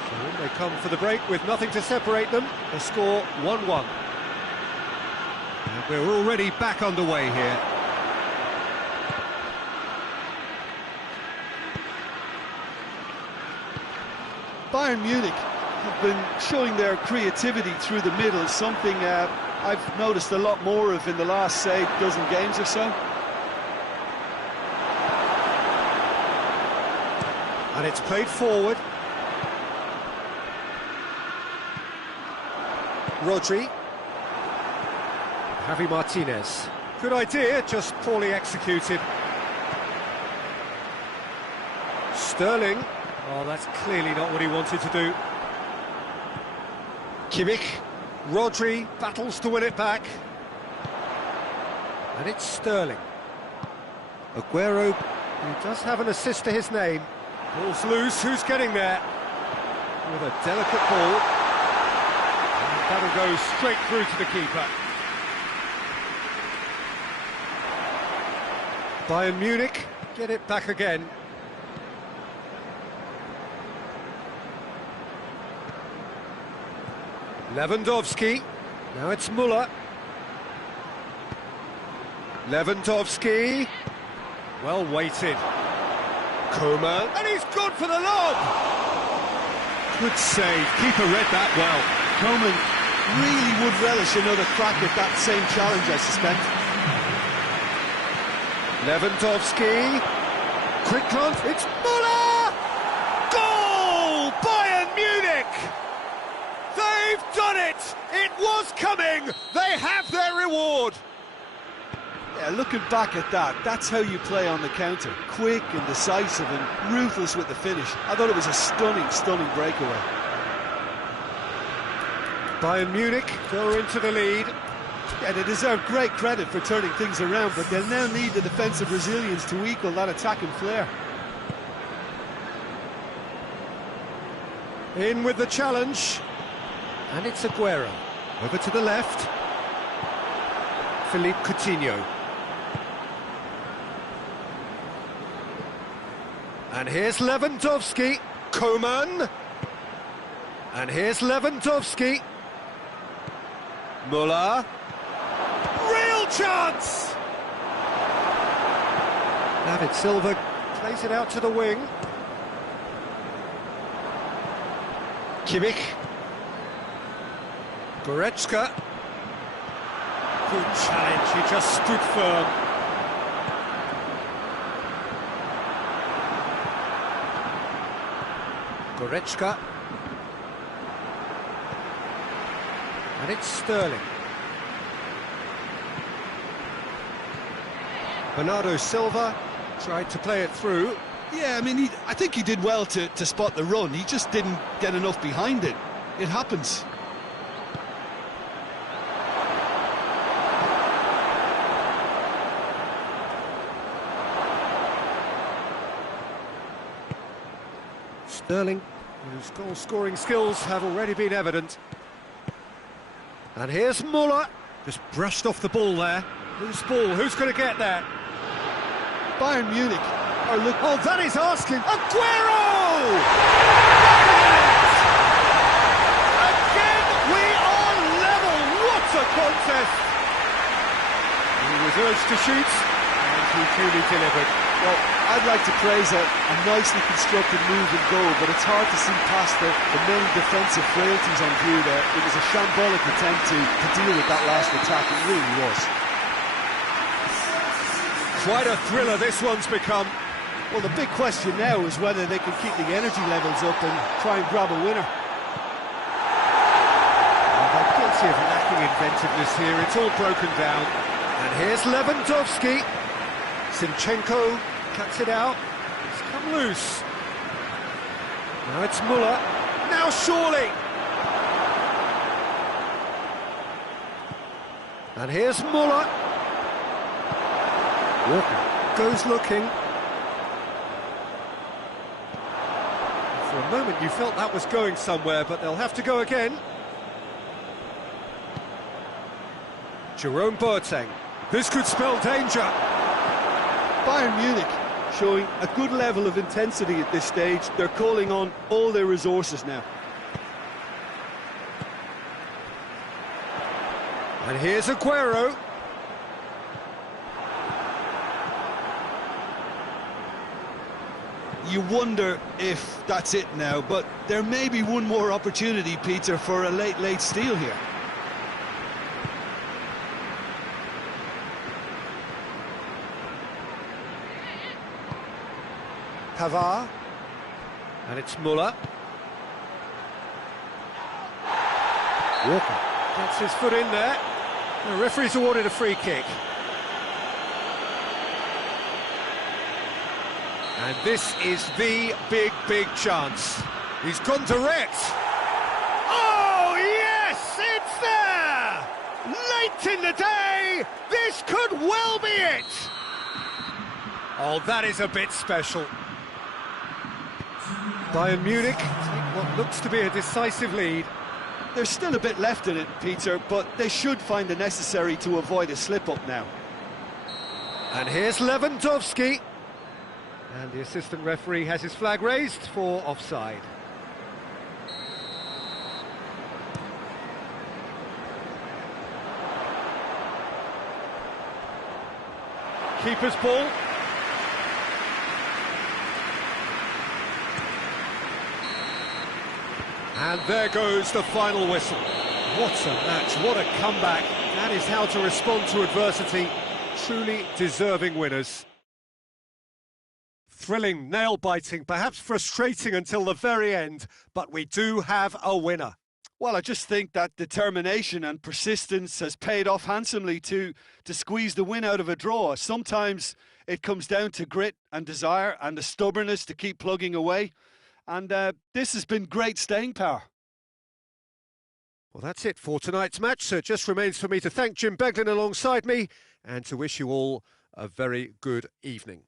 So they come for the break with nothing to separate them. The score 1-1. And we're already back underway here. Bayern Munich have been showing their creativity through the middle, something I've noticed a lot more of in the last, say, dozen games or so. And it's played forward. Rodri. Javi Martinez. Good idea, just poorly executed. Sterling. Oh, that's clearly not what he wanted to do. Kimmich. Rodri battles to win it back. And it's Sterling. Aguero, who does have an assist to his name. Ball's loose, who's getting there? With a delicate ball. And that'll go straight through to the keeper. Bayern Munich get it back again. Lewandowski. Now it's Müller. Lewandowski. Well weighted. Coman, and he's good for the lob! Good save, keeper read that well. Coman really would relish another crack at that same challenge, I suspect. Lewandowski, quick glance, it's Müller! Goal! Bayern Munich! They've done it! It was coming! They have their reward! Yeah, looking back at that, that's how you play on the counter. Quick and decisive and ruthless with the finish. I thought it was a stunning breakaway. Bayern Munich go into the lead. Yeah, they deserve great credit for turning things around, but they'll now need the defensive resilience to equal that attacking flair. In with the challenge. And it's Aguero. Over to the left. Philippe Coutinho. And here's Lewandowski. Coman. And here's Lewandowski. Müller. Real chance! David Silva plays it out to the wing. Kimmich. Goretzka. Good challenge, he just stood firm. Goretzka. And it's Sterling. Bernardo Silva tried to play it through. Yeah, I mean, I think he did well to spot the run. He just didn't get enough behind it. It happens. Sterling whose goal-scoring skills have already been evident. And here's Muller, just brushed off the ball there. Loose ball, who's going to get there? Bayern Munich are looking... Oh, that is asking... Aguero! Again, we are level! What a contest! He was urged to shoot, and he duly delivered. Well, I'd like to praise a nicely constructed move and goal, but it's hard to see past the main defensive frailties on view there. It was a shambolic attempt to deal with that last attack, it really was. Quite a thriller this one's become. Well, the big question now is whether they can keep the energy levels up and try and grab a winner. And they're guilty of lacking inventiveness here, it's all broken down. And here's Lewandowski. Zinchenko cuts it out. It's come loose. Now it's Muller. Now surely. And here's Muller. Walker goes looking. For a moment you felt that was going somewhere, but they'll have to go again. Jerome Boateng. This could spell danger. Bayern Munich showing a good level of intensity at this stage. They're calling on all their resources now. And here's Aguero. You wonder if that's it now, but there may be one more opportunity, Peter, for a late steal here. Pavard. And it's Muller. Walker gets his foot in there. The referee's awarded a free kick. And this is the big chance. He's gone direct. Oh, yes, it's there! Late in the day, this could well be it. Oh, that is a bit special. Bayern Munich take what looks to be a decisive lead. There's still a bit left in it, Peter, but they should find the necessary to avoid a slip-up now. And here's Lewandowski. And the assistant referee has his flag raised for offside. Keeper's ball. And there goes the final whistle. What a match, what a comeback. That is how to respond to adversity. Truly deserving winners. Thrilling, nail-biting, perhaps frustrating until the very end, but we do have a winner. Well, I just think that determination and persistence has paid off handsomely to squeeze the win out of a draw. Sometimes it comes down to grit and desire and the stubbornness to keep plugging away. And this has been great staying power. Well, that's it for tonight's match. So it just remains for me to thank Jim Beglin alongside me and to wish you all a very good evening.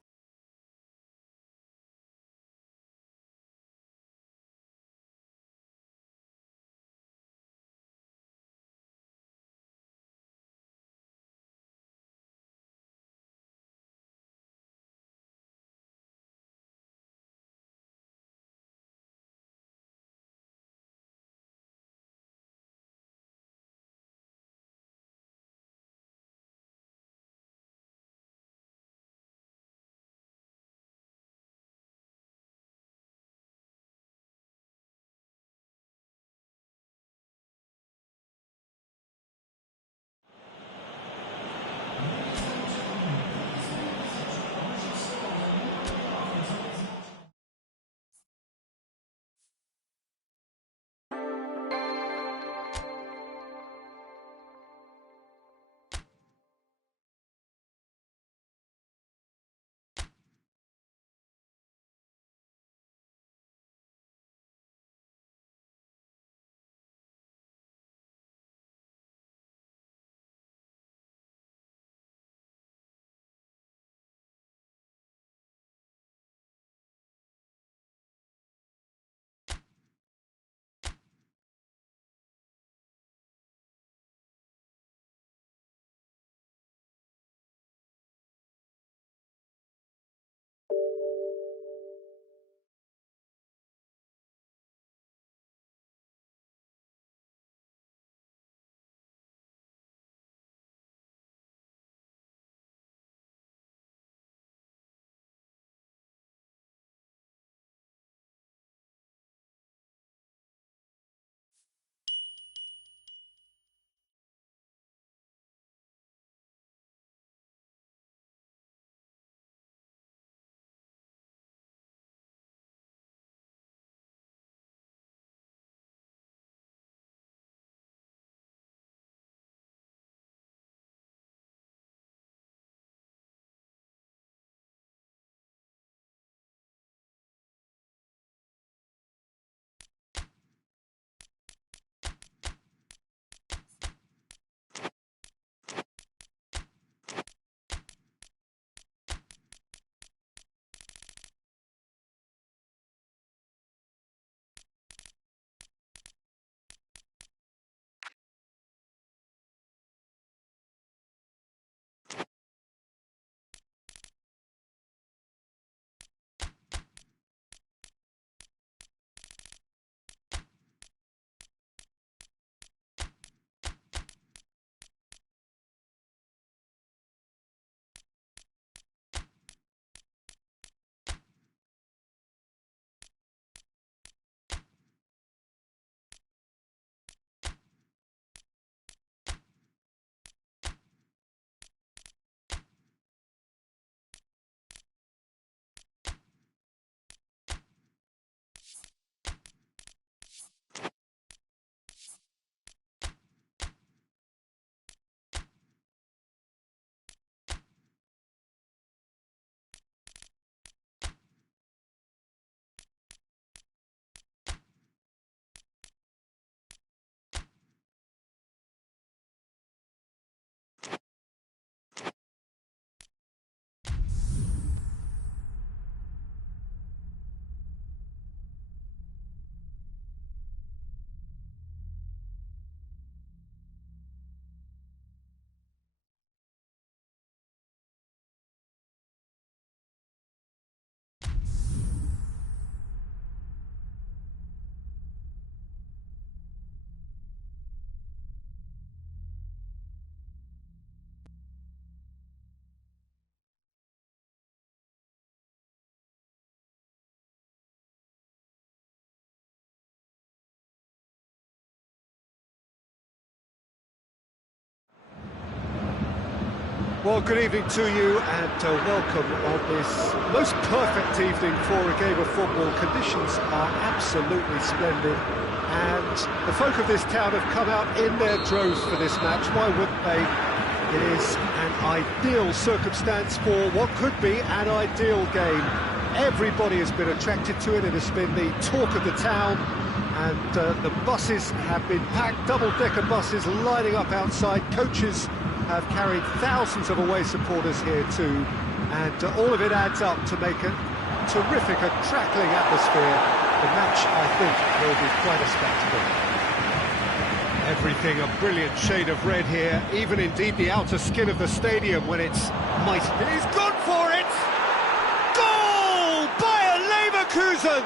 Well, good evening to you and welcome on this most perfect evening for a game of football. Conditions are absolutely splendid and the folk of this town have come out in their droves for this match. Why wouldn't they? It is an ideal circumstance for what could be an ideal game. Everybody has been attracted to it. It has been the talk of the town and the buses have been packed, double-decker buses lining up outside. Coaches have carried thousands of away supporters here too, and all of it adds up to make a terrific, crackling atmosphere. The match, I think, will be quite a spectacle. Everything a brilliant shade of red here, even indeed the outer skin of the stadium when it's mighty. He's gone for it! Goal! Bayer Leverkusen!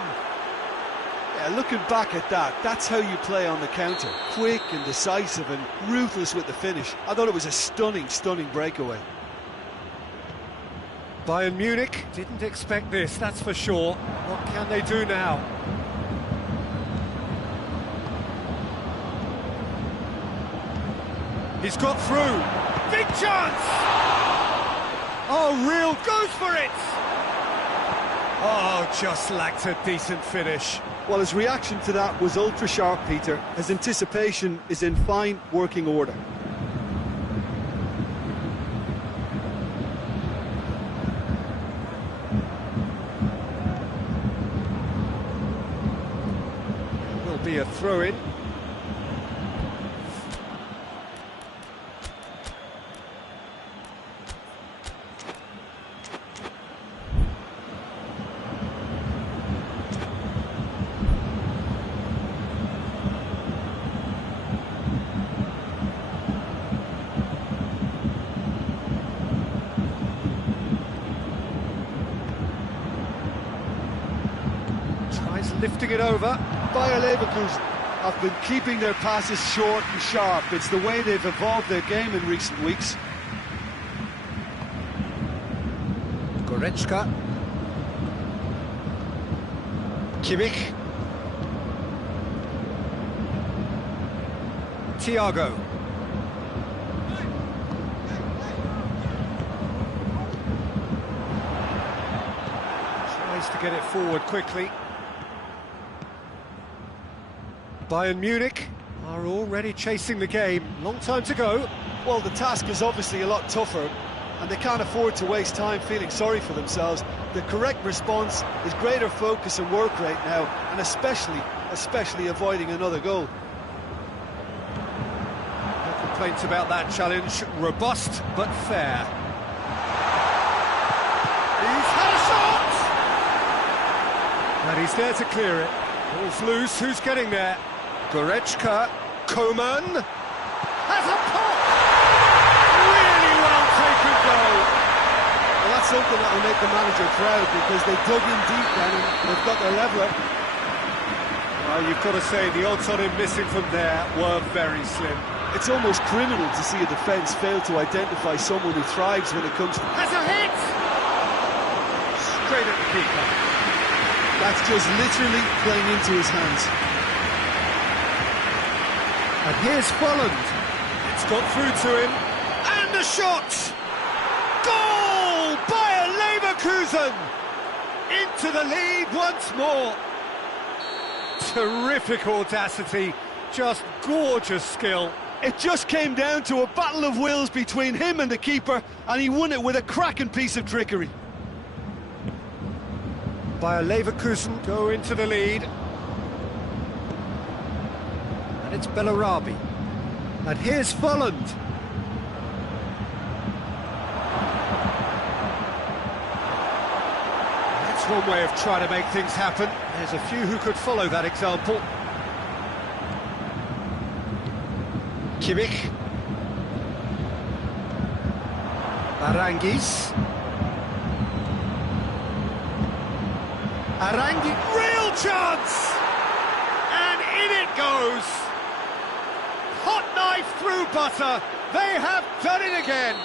Yeah, looking back at that, that's how you play on the counter. Quick and decisive and ruthless with the finish. I thought it was a stunning, stunning breakaway. Bayern Munich didn't expect this, that's for sure. What can they do now? He's got through. Big chance! Oh, real goes for it! Oh, just lacked a decent finish. Well, his reaction to that was ultra-sharp, Peter. His anticipation is in fine working order. Will be a throw-in. Lifting it over. Bayer Leverkusen have been keeping their passes short and sharp. It's the way they've evolved their game in recent weeks. Goretzka. Kimmich. Thiago. Tries to get it forward quickly. Bayern Munich are already chasing the game. Long time to go. Well, the task is obviously a lot tougher, and they can't afford to waste time feeling sorry for themselves. The correct response is greater focus and work rate now, and especially avoiding another goal. No complaints about that challenge. Robust, but fair. He's had a shot! And he's there to clear it. Ball's loose, who's getting there? Goretzka, Coman, has a pop! Really well taken goal! Well, that's something that will make the manager proud, because they dug in deep then and they've got their leveller. Well, you've got to say, the odds on him missing from there were very slim. It's almost criminal to see a defence fail to identify someone who thrives when it comes to... Has a hit! Straight at the keeper. That's just literally playing into his hands. And here's Folland. It's got through to him. And a shot! Goal! Bayer Leverkusen! Into the lead once more. Terrific audacity. Just gorgeous skill. It just came down to a battle of wills between him and the keeper, and he won it with a cracking piece of trickery. Bayer Leverkusen go into the lead. And it's Bellarabi. And here's Folland. That's one way of trying to make things happen. There's a few who could follow that example. Kimmich. Arangis. Arangi, real chance! And in it goes! Hot knife through butter, they have done it again!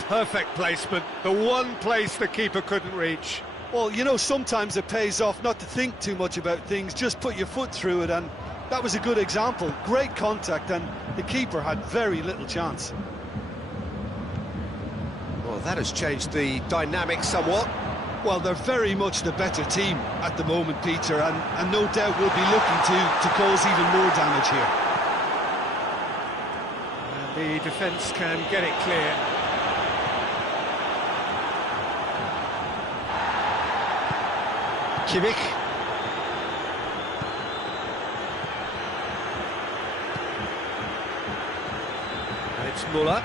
Perfect placement, the one place the keeper couldn't reach. Well, you know, sometimes it pays off not to think too much about things, just put your foot through it, and that was a good example. Great contact, and the keeper had very little chance. Well, that has changed the dynamic somewhat. Well, they're very much the better team at the moment, Peter, and no doubt will be looking to cause even more damage here. And the defence can get it clear. Kimmich. And it's Müller.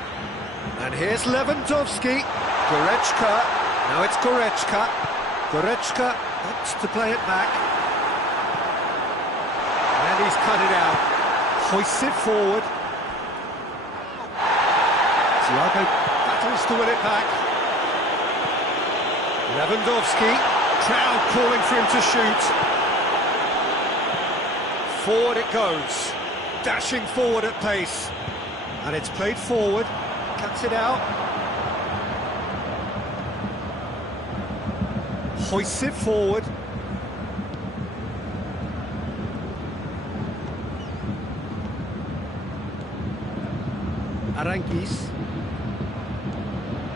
And here's Lewandowski. Goretzka. Now it's Goretzka. Goretzka opts to play it back. And he's cut it out. Hoists it forward. Thiago battles to win it back. Lewandowski. Crowd calling for him to shoot. Forward it goes. Dashing forward at pace. And it's played forward. Cuts it out. Hoists it forward. Aranguiz.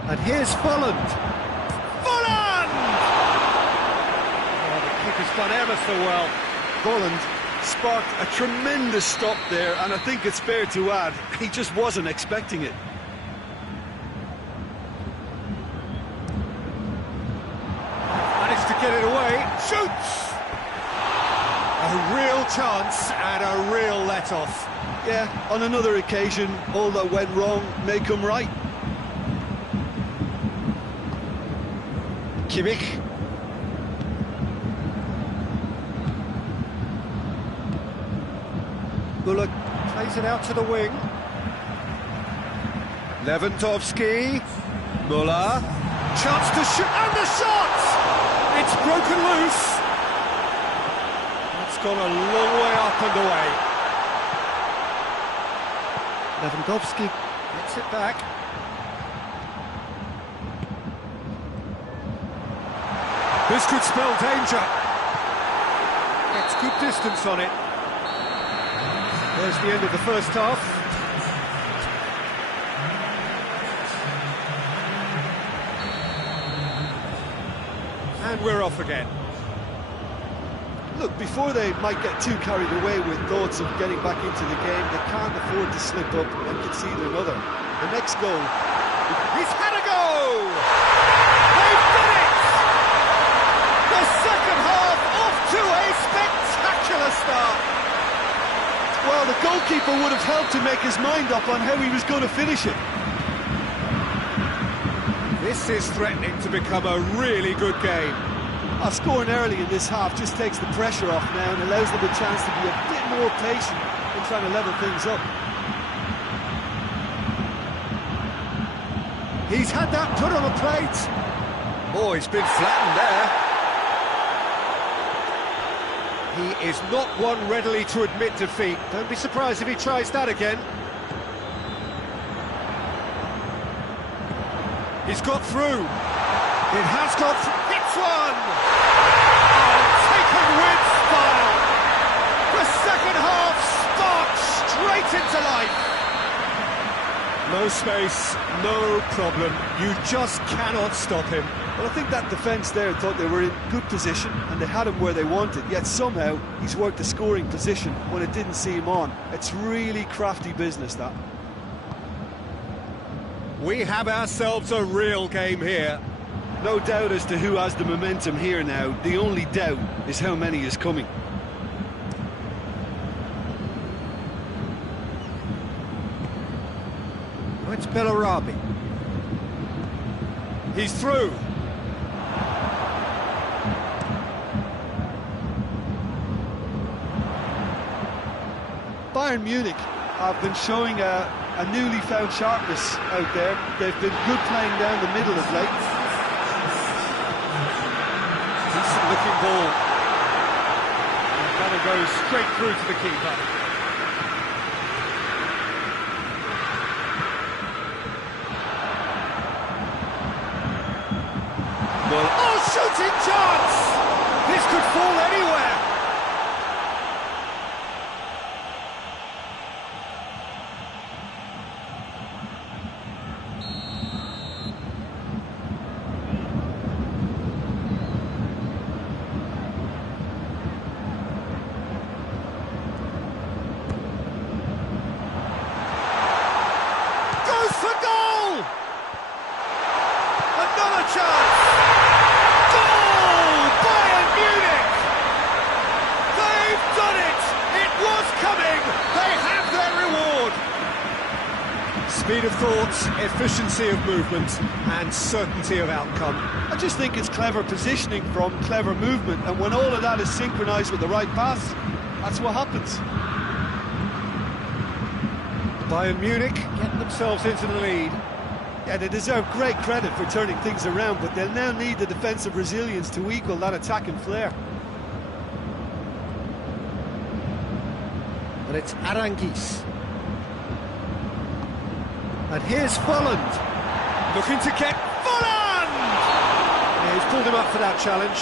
And here's Volland. Volland! Oh, the keeper's done ever so well. Volland sparked a tremendous stop there, and I think it's fair to add, he just wasn't expecting it. Managed to get it away. Shoots! A real chance and a real let-off. Yeah, on another occasion, all that went wrong may come right. Kimmich. Müller plays it out to the wing. Lewandowski. Müller. Chance to shoot. And the shot! It's broken loose. It's gone a long way up and away. Lewandowski gets it back. This could spell danger. Gets good distance on it. There's the end of the first half. And we're off again. Look, before they might get too carried away with thoughts of getting back into the game, they can't afford to slip up and concede another. The next goal. He's had a go! They've done it! The second half off to a spectacular start. Well, the goalkeeper would have helped to make his mind up on how he was going to finish it. This is threatening to become a really good game. Scoring early in this half just takes the pressure off now and allows them a chance to be a bit more patient in trying to level things up. He's had that put on a plate. Oh, he's been flattened there. He is not one readily to admit defeat. Don't be surprised if he tries that again. He's got through. It has got through. Hits one! Oh, taken with style. The second half sparks straight into life. No space, no problem. You just cannot stop him. Well, I think that defence there thought they were in good position and they had him where they wanted, yet somehow he's worked the scoring position when it didn't see him on. It's really crafty business, that. We have ourselves a real game here. No doubt as to who has the momentum here now. The only doubt is how many is coming. Oh, it's Bellarabi. He's through. Bayern Munich have been showing a newly found sharpness out there. They've been good playing down the middle of late. Decent looking ball. And that'll go straight through to the keeper. Well, oh, shooting chance! This could fall anywhere. thought, efficiency of movement and certainty of outcome. I just think it's clever positioning from clever movement, and when all of that is synchronised with the right pass, that's what happens. Bayern Munich get themselves into the lead. Yeah, they deserve great credit for turning things around, but they'll now need the defensive resilience to equal that attacking flair. And it's Aranguiz. And here's Folland. Looking to get Folland! Yeah, he's pulled him up for that challenge.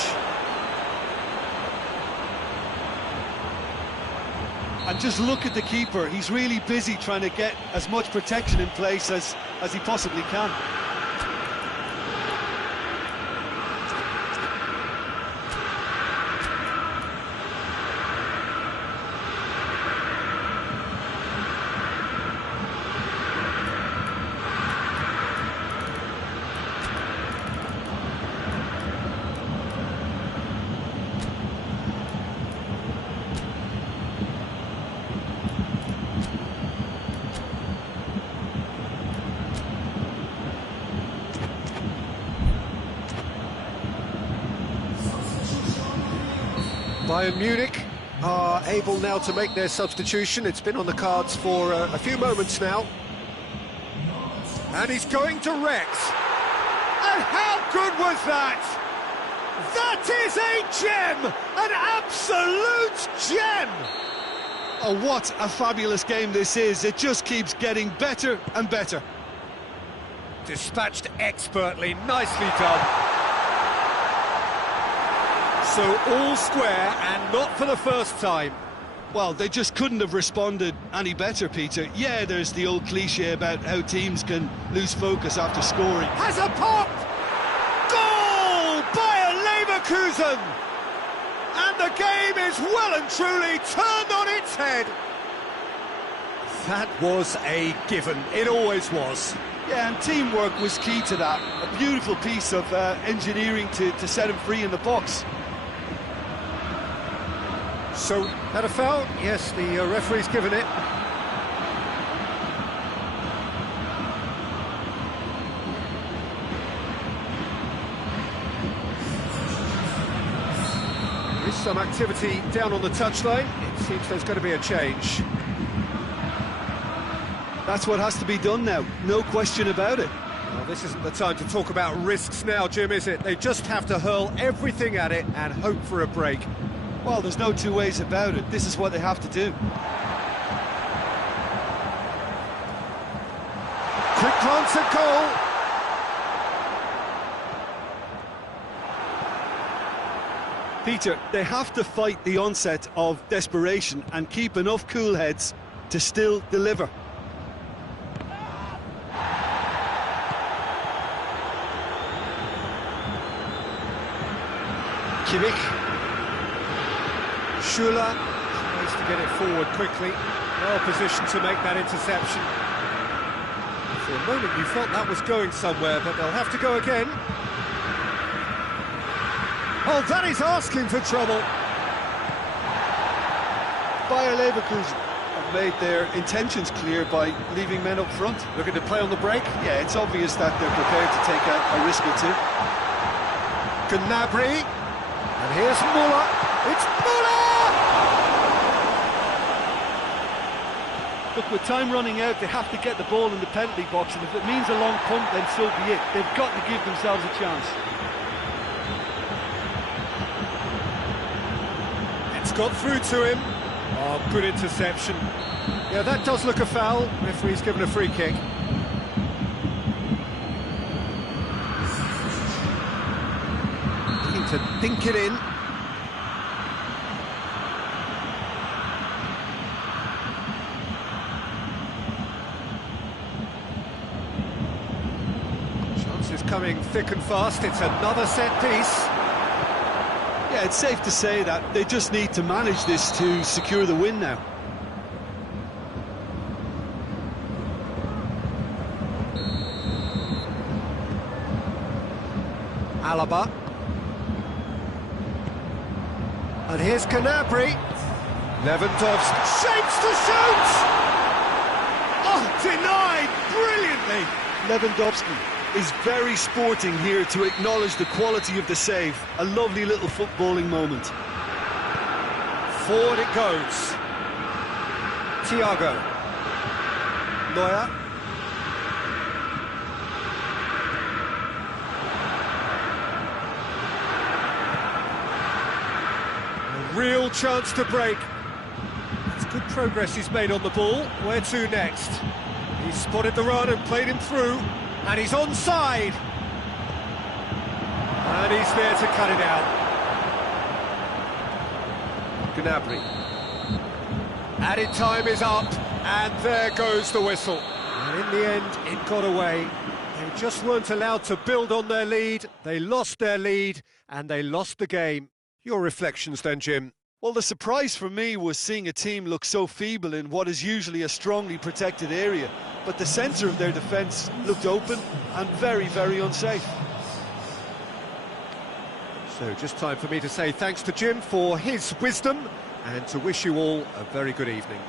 And just look at the keeper. He's really busy trying to get as much protection in place as he possibly can. Bayern Munich are able now to make their substitution. It's been on the cards for a few moments now. And he's going to Rex. And how good was that? That is a gem! An absolute gem! Oh, what a fabulous game this is. It just keeps getting better and better. Dispatched expertly, nicely done. So all square, and not for the first time. Well, they just couldn't have responded any better, Peter. Yeah, there's the old cliche about how teams can lose focus after scoring. Has a pop! Goal! Bayer Leverkusen! And the game is well and truly turned on its head. That was a given. It always was. Yeah, and teamwork was key to that. A beautiful piece of engineering to set him free in the box. So, had a foul? Yes, the referee's given it. There is some activity down on the touchline. It seems there's going to be a change. That's what has to be done now, no question about it. Well, this isn't the time to talk about risks now, Jim, is it? They just have to hurl everything at it and hope for a break. Well, there's no two ways about it. This is what they have to do. Quick glance at goal. Peter, they have to fight the onset of desperation and keep enough cool heads to still deliver. Kimmich. Schuller tries to get it forward quickly. Well positioned to make that interception. For a moment you felt that was going somewhere, but they'll have to go again. Oh, that is asking for trouble. Bayer Leverkusen have made their intentions clear by leaving men up front. Looking to play on the break. Yeah, it's obvious that they're prepared to take a risk or two. Gnabry. And here's Muller. It's Muller! Look, with time running out, they have to get the ball in the penalty box, and if it means a long punt, then so be it. They've got to give themselves a chance. It's got through to him. Oh, good interception. Yeah, that does look a foul. Referee's given a free kick. Looking to dink it in. Coming thick and fast. It's another set piece. Yeah, it's safe to say that they just need to manage this to secure the win now. Alaba. And here's Gnabry. Lewandowski shapes to shoot! Oh, denied! Brilliant Hey, Lewandowski is very sporting here to acknowledge the quality of the save. A lovely little footballing moment. Forward it goes. Thiago. Neuer. A real chance to break. It's good progress he's made on the ball. Where to next? He's spotted the run and played him through. And he's onside. And he's there to cut it out. Gnabry. Added time is up, and there goes the whistle. And in the end, it got away. They just weren't allowed to build on their lead. They lost their lead, and they lost the game. Your reflections then, Jim? Well, the surprise for me was seeing a team look so feeble in what is usually a strongly protected area. But the centre of their defence looked open and very, very unsafe. So just time for me to say thanks to Jim for his wisdom and to wish you all a very good evening.